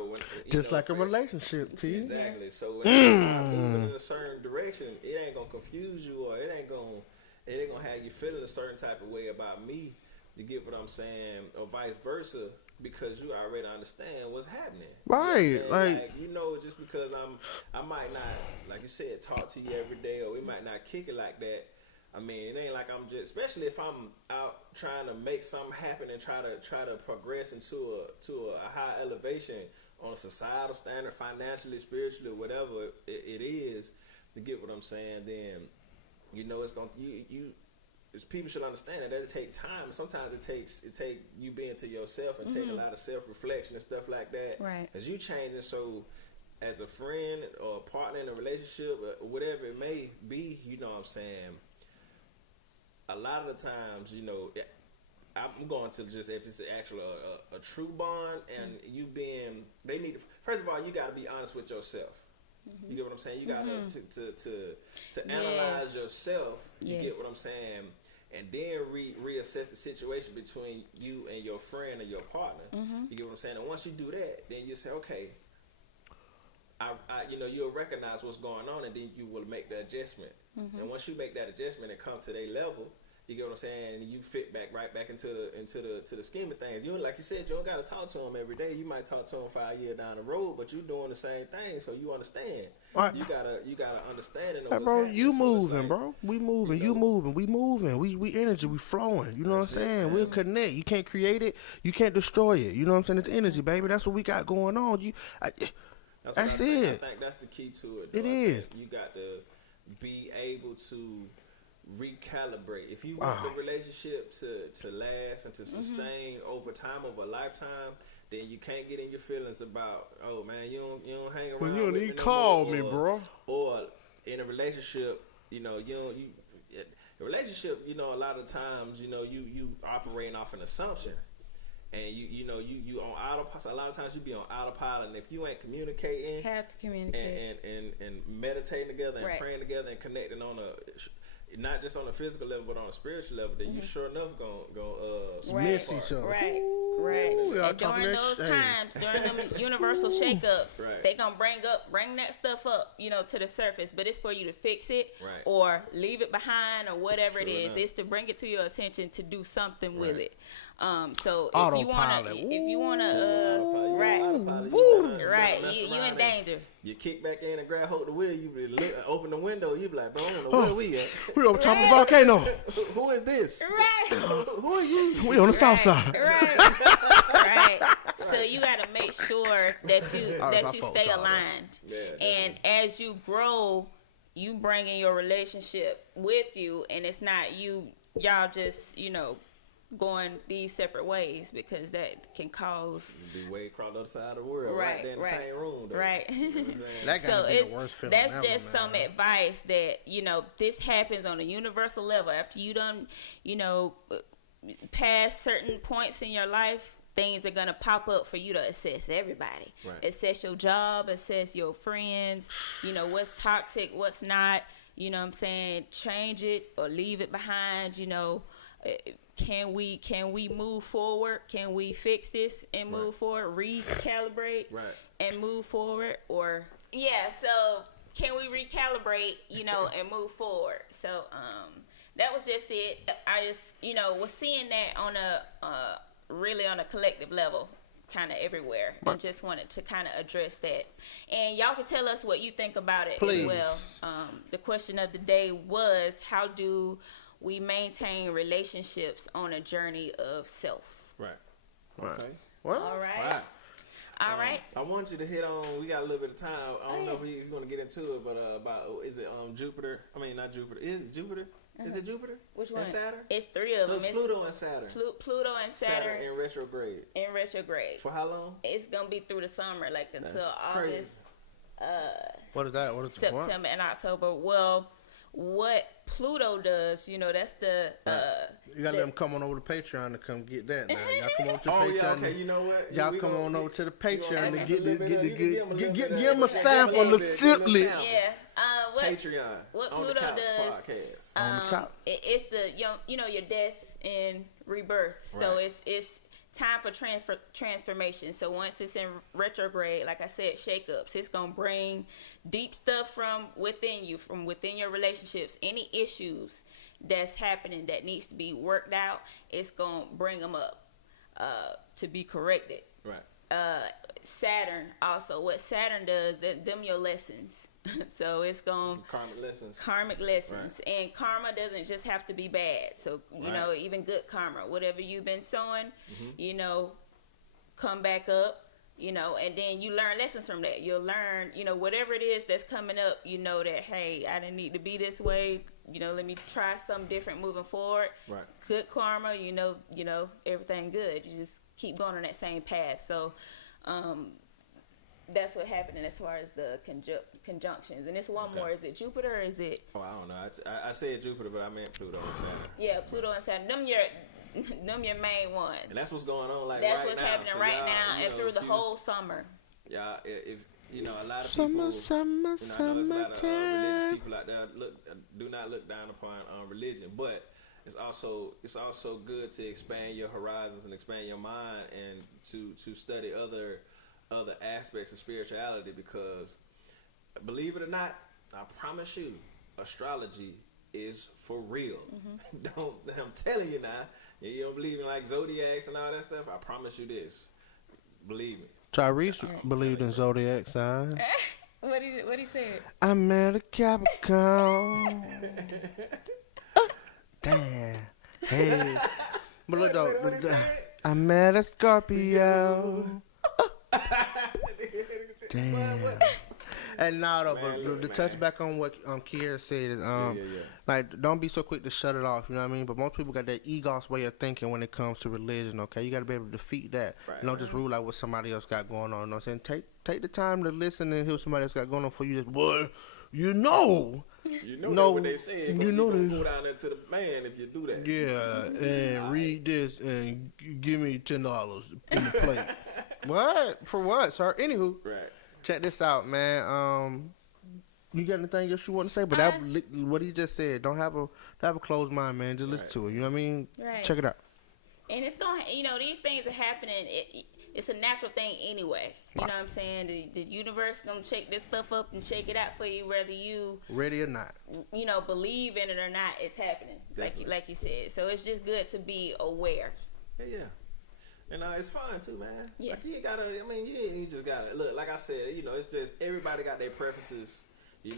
when just like a relationship, T. Exactly. So when you start moving in a certain direction, it ain't gonna confuse you, or it ain't gonna have you feeling a certain type of way about me. You get what I'm saying, or vice versa. Because you already understand what's happening, right? You know like just because I might not, like you said, talk to you every day, or we might not kick it like that. I mean, it ain't like I'm just, especially if I'm out trying to make something happen and try to progress into a high elevation on a societal standard, financially, spiritually, whatever it is. To get what I'm saying, then it's gonna people should understand that it takes time. Sometimes it takes you being to yourself and take a lot of self-reflection and stuff like that. Right. As you changing, so as a friend or a partner in a relationship, or whatever it may be, you know what I'm saying, a lot of the times, I'm going to just, if it's actually a true bond, and they need to, first of all, you got to be honest with yourself. You get what I'm saying? You got to analyze yourself. You get what I'm saying? And then reassess the situation between you and your friend or your partner. You get what I'm saying? And once you do that, then you say, okay, you'll recognize what's going on, and then you will make the adjustment. And once you make that adjustment and come to their level, you get what I'm saying? You fit right back into the scheme of things. You, like you said, you don't got to talk to them every day. You might talk to them 5 years down the road, but you doing the same thing, so you understand. Right. You gotta understand it. Hey, bro, you moving, bro. We moving. You moving. We moving. We energy. We flowing. You know what I'm saying? We'll connect. You can't create it. You can't destroy it. You know what I'm saying? It's energy, baby. That's what we got going on. That's it. I think that's the key to it. It is. You got to be able to recalibrate. If you want the relationship to last and to sustain over time, over a lifetime, then you can't get in your feelings about, oh man, you don't hang around. You don't even call me, bro. Or in a relationship, you know, a relationship, you know, a lot of times, you know, you operating off an assumption. And you on autopilot. A lot of times you be on autopilot, and if you ain't communicating, have to communicate and meditating together and right. praying together and connecting on a not just on a physical level but on a spiritual level, then you sure enough gonna right. miss each other. Right, Ooh, right. And during those times, during them universal shakeups, right. they gonna bring that stuff up, you know, to the surface. But it's for you to fix it right. or leave it behind or whatever True it is. enough. It's to bring it to your attention to do something right. with it. So Autopilot. if you wanna, right, you in danger. You kick back in and grab hold of the wheel. You be open the window. You be like, bro, I don't know where we at. We on top of a volcano. Who is this? Right. Who are you? We on the south side. Right. Right. So you got to make sure that you stay aligned. Yeah, and as you grow, you bring in your relationship with you, and it's not y'all just, you know, going these separate ways, because that can cause be way across the other side of the world, right there in the same room, though. right. You know what I'm saying? That gotta be the worst feeling that's ever, just man. some advice that, you know, this happens on a universal level. After you done, you know, past certain points in your life, things are gonna pop up for you to assess everybody. Right. Assess your job, assess your friends, you know, what's toxic, what's not. You know what I'm saying? Change it or leave it behind. You know, can we move forward? Can we fix this and move forward? Recalibrate and move forward? Or so can we recalibrate? You know, and move forward. So that was just it. I just, you know, was seeing that on a really on a collective level, kind of everywhere, and just wanted to kind of address that. And y'all can tell us what you think about it Please. as well. The question of the day was, how do we maintain relationships on a journey of self? Right. Right. Okay. Well, All right. Fine. All right. I want you to hit on. We got a little bit of time. I don't know if we're going to get into it, but about is it Jupiter? I mean, not Jupiter. Is it Jupiter? Is it Jupiter? Which one? And Saturn? It's three of No, them. it's Pluto and Saturn. Pluto and Saturn in retrograde. in retrograde. For how long? It's gonna be through the summer, like until That's August, what is that? What is September, and October. Well, what Pluto does, you know, that's the You gotta let them come on over to Patreon to come get that. Now y'all come over to Oh Patreon. yeah, okay. You know what? Y'all come on over to the Patreon to give get them a sample of simply. Yeah. What Patreon. what on Pluto the Couch does? Podcast. On the couch. It's the you know your death and rebirth. So Right. it's time for transformation. So once it's in retrograde, like I said, shakeups. It's gonna bring deep stuff from within you, from within your relationships. Any issues that's happening that needs to be worked out, it's gonna bring them up to be corrected. Right. Saturn also. What Saturn does, them your lessons. So it's gonna karmic lessons, Right. and karma doesn't just have to be bad. So you know, even good karma, whatever you've been sowing, you know, come back up, you know, and then you learn lessons from that. You'll learn, you know, whatever it is that's coming up, you know that, hey, I didn't need to be this way. You know, let me try something different moving forward. Right. Good karma, you know, everything good. You just keep going on that same path. So. That's what happened as far as the conjunctions. And it's one more. Is it Jupiter or is it? Oh, I don't know. I said Jupiter, but I meant Pluto and Saturn. Yeah, Pluto and Saturn. Them your main ones. And that's what's going on. Like that's right what's now. happening So right y'all, now you and know, through the whole summer. Yeah, if you know, a lot of Summer, people. summer, You know, I know there's a lot of religious summertime. people out there do not look down upon religion, but it's also good to expand your horizons and expand your mind and to study other aspects of spirituality, because believe it or not, I promise you, astrology is for real. I'm telling you now. You don't believe in like zodiacs and all that stuff, I promise you this. Believe me. Tyrese believed in zodiac signs. What he said? I met a Capricorn. Damn. Hey. But look though, I met a Scorpio. Damn. And now, though, but to touch back on what Kiera said is, like, don't be so quick to shut it off. You know what I mean? But most people got that egos way of thinking when it comes to religion. Okay, you got to be able to defeat that. Right. You don't just rule out what somebody else got going on. You know what I'm saying? Take the time to listen and hear what somebody else got going on for you. Just, boy, you know what they say. You know they go down into the man if you do that. Yeah, and read this and give me $10 in the plate. What? For what, sir? Anywho, check this out, man. You got anything else you want to say? But what he just said, don't have a closed mind, man. Just listen to it. You know what I mean? Right. Check it out. And it's going to, these things are happening. It's a natural thing anyway. You know what I'm saying? The universe going to check this stuff up and check it out for you, whether you ready or not. Believe in it or not, it's happening. Like you said. So it's just good to be aware. Yeah. And it's fun too, man. Yeah. Like you gotta. I mean, you just gotta look. Like I said, it's just everybody got their preferences. I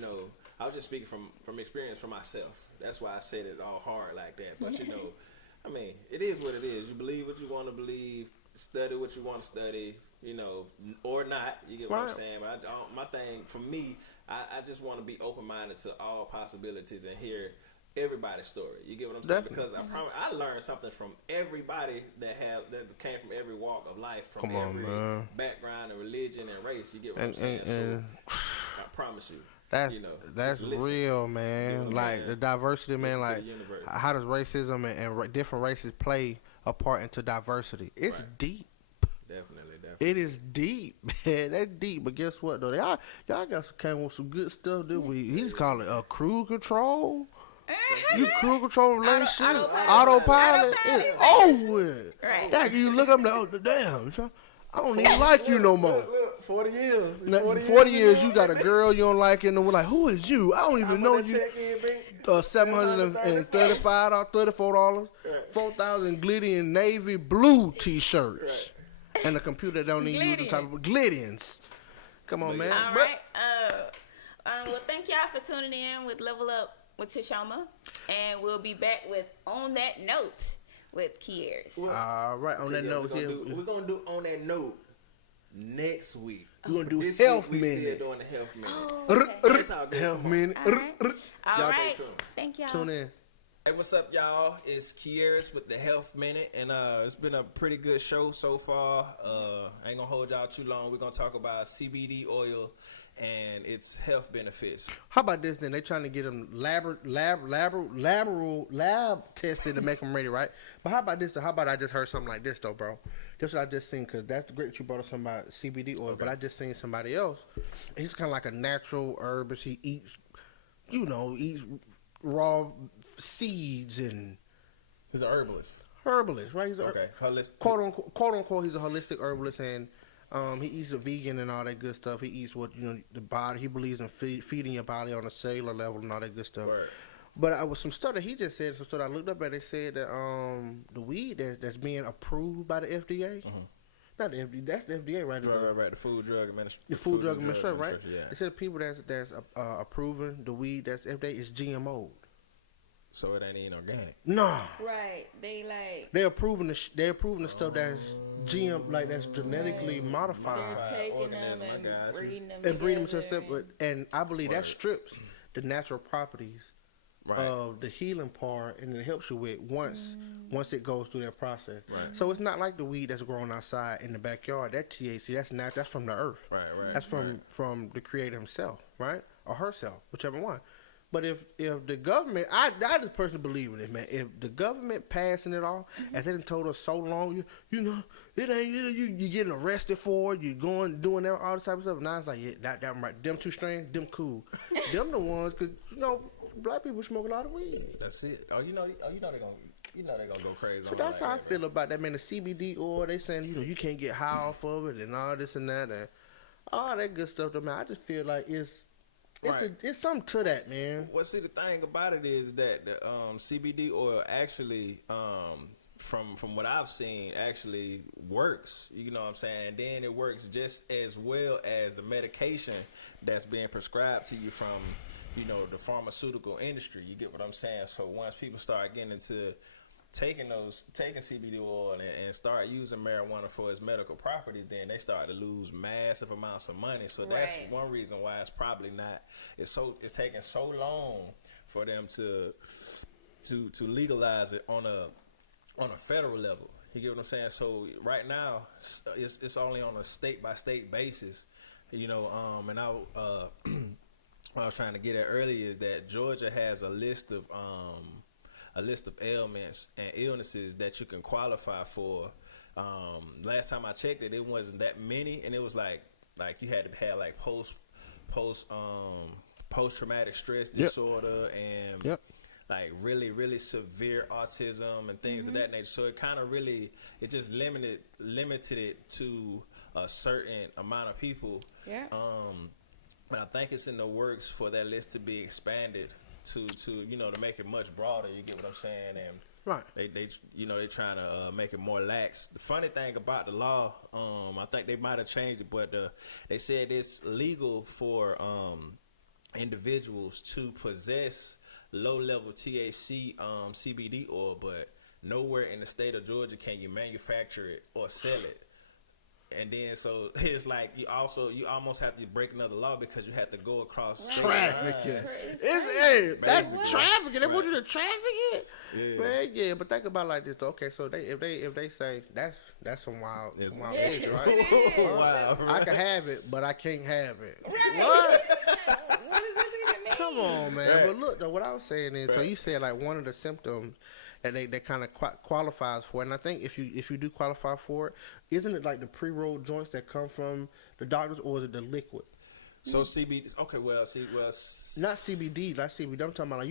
was just speaking from experience for myself. That's why I said it all hard like that. But I mean, it is what it is. You believe what you want to believe. Study what you want to study. Or not. You get what I'm saying? But my thing for me, I just want to be open minded to all possibilities and hear everybody's story. You get what I'm saying? Definitely. Because I promise I learned something from everybody that came from every walk of life, from every background and religion and race. You get what I'm saying? So I promise you. That's real, man. Like the diversity, man. Like how does racism and different races play a part into diversity? It's deep. Definitely. It is deep, man. That's deep. But guess what, though? Y'all came with some good stuff, didn't we? He just called it a cruise control. You cruise control relationship, autopilot. It's over. Right. That you look up like, damn, I don't even like you no more. Look, 40 years. 40 years, you got a girl you don't like, and we're like, who is you? I don't even know you. $735, $34, 4,000 glittering navy blue T-shirts, and a computer that don't need you to talk about glitterings. Come on, man. All right. Well, thank y'all for tuning in with Level Up with Toshoama, and we'll be back with On That Note with Kieras. All right, on that note, we're gonna do On That Note next week. We're gonna do this health week, minute. Still doing the health minute. Oh, okay. Health minute. All right. Thank y'all. Tune in. Hey, what's up, y'all? It's Kieras with the Health Minute, and it's been a pretty good show so far. I ain't gonna hold y'all too long. We're gonna talk about CBD oil and its health benefits. How about this then? They trying to get them lab tested to make them ready, right? But how about this though? How about I just heard something like this though, bro? This what I just seen, because that's great that you brought up something about CBD oil, but I just seen somebody else. He's kind of like a natural herbalist. He eats, eats raw seeds and... He's an herbalist. Herbalist, right? He's holistic. Quote unquote, he's a holistic herbalist, and he eats a vegan and all that good stuff. He eats what the body. He believes in feeding your body on a cellular level and all that good stuff. Right. But I was some stuff that he just said. Some stuff I looked up at. They said that the weed that's being approved by the FDA. Mm-hmm. Not the FDA. That's the FDA, right? Right. The Food Drug Administration. The Food Drug Administration, right? Yeah. They said the people that's approving the weed that's FDA is GMO'd. So it ain't even organic. No. Right. They're approving the stuff that's that's genetically modified. They're taking them and breeding them stuff. And I believe that strips the natural properties of the healing part, and it helps you with once it goes through that process. Right. So it's not like the weed that's grown outside in the backyard. That THC, that's from the earth. Right. That's from the creator himself, right, or herself, whichever one. But if the government, I just personally believe in it, man. If the government passing it off, as they done told us so long, it ain't you getting arrested for it, you doing all this type of stuff. Now it's like, that right. Them two strains, them cool. Them the ones, because black people smoke a lot of weed. That's it. They gonna go crazy. So that's how I feel about that, man. The CBD oil, they saying you can't get high off of it and all this and that and all that good stuff. Though, man, I just feel like it's something to that, man. Well, see, the thing about it is that the CBD oil actually, from what I've seen, actually works. You know what I'm saying? And then it works just as well as the medication that's being prescribed to you from, the pharmaceutical industry. You get what I'm saying? So once people start getting into taking CBD oil and start using marijuana for its medical properties, then they start to lose massive amounts of money. So that's one reason why it's probably not. It's taking so long for them to legalize it on a federal level. You get what I'm saying? So right now, it's only on a state by state basis. You know, and what I was trying to get at earlier is that Georgia has a list of ailments and illnesses that you can qualify for. Last time I checked it, it wasn't that many, and it was like you had to have like post traumatic stress disorder and like really, really severe autism and things of that nature. So it kind of it just limited it to a certain amount of people. Yeah. But I think it's in the works for that list to be expanded to to make it much broader. You get what I'm saying? And right. They trying to make it more lax. The funny thing about the law, I think they might have changed it, but they said it's legal for individuals to possess low-level THC CBD oil, but nowhere in the state of Georgia can you manufacture it or sell it. And then so it's like you almost have to break another law because you have to go across trafficking. That's trafficking. They want you to traffic it, man. Yeah, but think about it like this. Okay, so if they say that's some wild shit, right? Wow, I can have it, but I can't have it. Right. What? What does this even mean? Come on, man. Right. But look, though, what I was saying is, so you said like one of the symptoms that they kind of qualifies for, and I think if you do qualify for it, isn't it like the pre-rolled joints that come from the doctors, or is it the liquid? So CBD, okay, not CBD, like CBD. I'm talking about like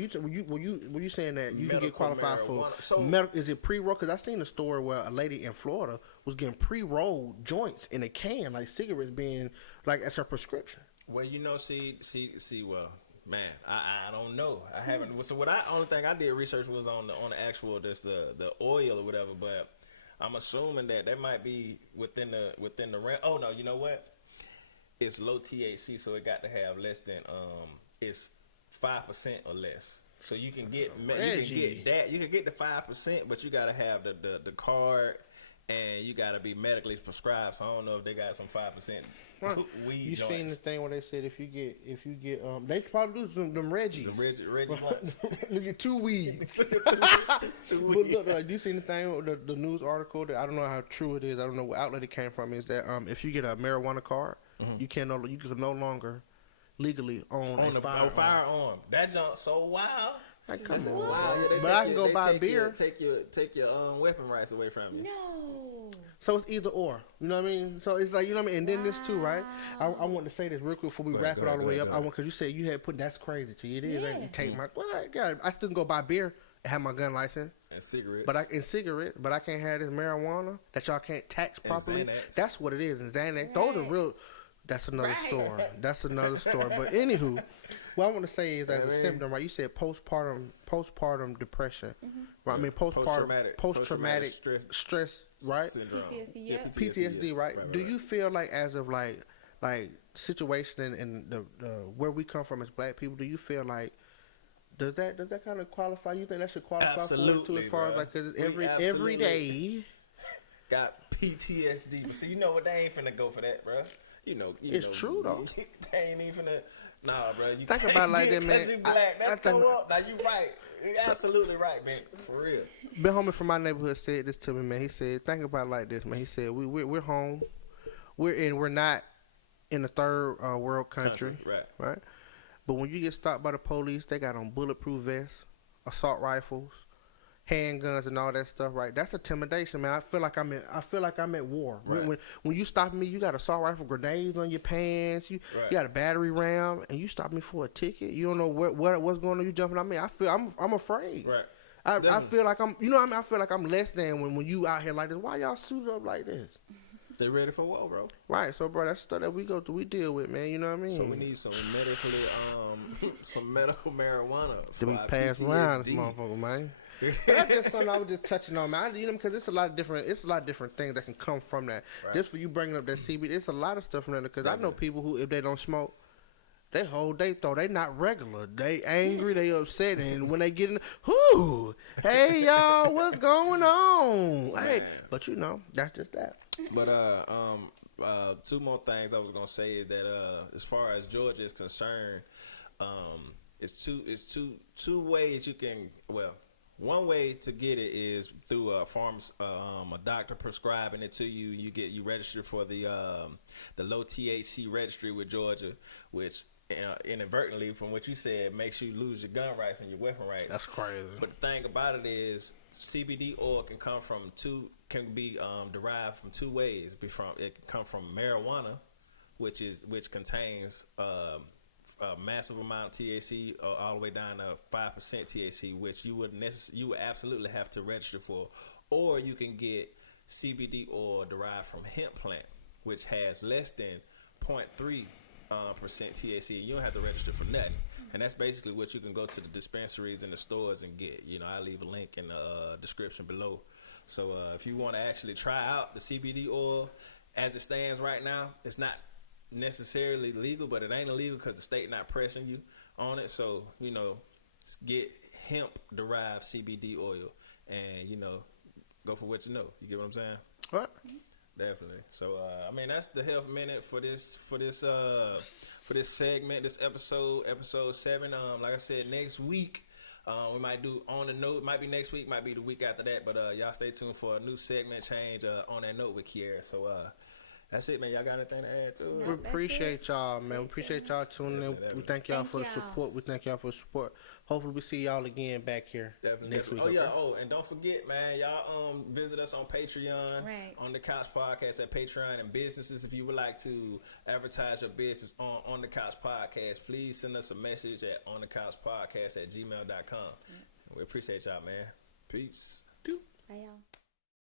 were you saying that you can get qualified for medical? Is it pre-rolled? Because I seen a story where a lady in Florida was getting pre-rolled joints in a can, like cigarettes being like as her prescription. Well, well, man, I don't know. I haven't. So only thing I did research was on the actual the oil or whatever. But I'm assuming that might be within the realm. Oh no, you know what? It's low THC, so it got to have less than it's 5% or less. So you can get that. You can get the 5%, but you got to have the card. And you gotta be medically prescribed. So I don't know if they got some 5% weed. You joints. Seen the thing where they said if you get they probably do them Reggies. The Reggie ones. You get 2 weeds. But look, you seen the thing with the news article that I don't know how true it is. I don't know what outlet it came from. Is that if you get a marijuana card, you can no longer legally own a firearm. That junk so wild. Like, come on, but I can go buy a beer. Take your weapon rights away from you. No. So it's either or. You know what I mean? So it's like, you know what I mean? And then this too, right? I want to say this real quick before we wrap it all the way up. Because you said you had put, that's crazy to you. It is. Yeah. You take my, I still can go buy beer and have my gun license. And cigarettes. But I can't have this marijuana that y'all can't tax properly. That's what it is. And Xanax. Those are real. That's another story. That's another story. But anywho, what I want to say is as a symptom, right? You said postpartum depression, right? I mean post-traumatic stress, right? Syndrome. PTSD, yeah. PTSD, right? Do you feel like as of like situation and the where we come from as black people, do you feel like does that kind of qualify? You think that should qualify absolutely, for it too, as far as like cause every day got PTSD, but see, you know what? They ain't finna go for that, bro. It's true though. They ain't even nah, bro. You think about it like that, man. You black. That's come up. Now you right. You're absolutely right, man. For real. Ben homie from my neighborhood said this to me, man. He said, think about it like this, man. He said, we're home. We're not in a third world country. Right. But when you get stopped by the police, they got on bulletproof vests, assault rifles, handguns and all that stuff, right? That's intimidation, man. I feel like I'm at war. Right. When you stop me, you got assault rifle, grenades on your pants. You got a battery round, and you stop me for a ticket. You don't know what's going on. You jumping on me. I'm afraid. Right. I feel like I'm. You know what I mean? I feel like I'm less than when you out here like this. Why y'all suited up like this? They ready for war, bro. Right. So, bro, that's stuff that we go through. We deal with, man. You know what I mean? So we need some medical marijuana. To be passed around this motherfucker, man. But that's just something I was just touching on, man. Because it's a lot of different things that can come from that. Right. Just for you bringing up that CBD, it's a lot of stuff from that. Because I know people who, if they don't smoke, they hold they throw. They not regular. They angry. They upset. And when they get in, whoo, hey y'all, what's going on? Hey, but you know, that's just that. But two more things I was gonna say is that as far as Georgia is concerned, it's two ways you can. Well, one way to get it is through a doctor prescribing it to you. You register for the low THC registry with Georgia, which inadvertently, from what you said, makes you lose your gun rights and your weapon rights. That's crazy. But the thing about it is, CBD oil can be derived from two ways. It can come from marijuana, which contains a massive amount of THC, all the way down to 5% THC, which you would absolutely have to register for. Or you can get CBD oil derived from hemp plant, which has less than 0.3% THC. You don't have to register for nothing. And that's basically what you can go to the dispensaries and the stores and get. You know, I'll leave a link in the description below. So if you want to actually try out the CBD oil as it stands right now, it's not necessarily legal, but it ain't illegal because the state not pressing you on it. So, you know, get hemp derived CBD oil and, you know, go for what you know. You get what I'm saying? What? Definitely. So I mean, that's the health minute for this segment, this episode 7. Like I said, next week we might do On the Note. Might be next week, might be the week after that, but y'all stay tuned for a new segment change On That Note with Kiera. So that's it, man. Y'all got anything to add to it? We appreciate y'all, man. We appreciate y'all tuning in. We thank y'all for the support. We thank y'all for the support. Hopefully we see y'all again back here next week. Oh, yeah. Oh, and don't forget, man, y'all visit us on Patreon, on the Couch Podcast at Patreon, and businesses, if you would like to advertise your business on the Couch Podcast, please send us a message at onthecouchpodcast@gmail.com. We appreciate y'all, man. Peace. Bye, y'all.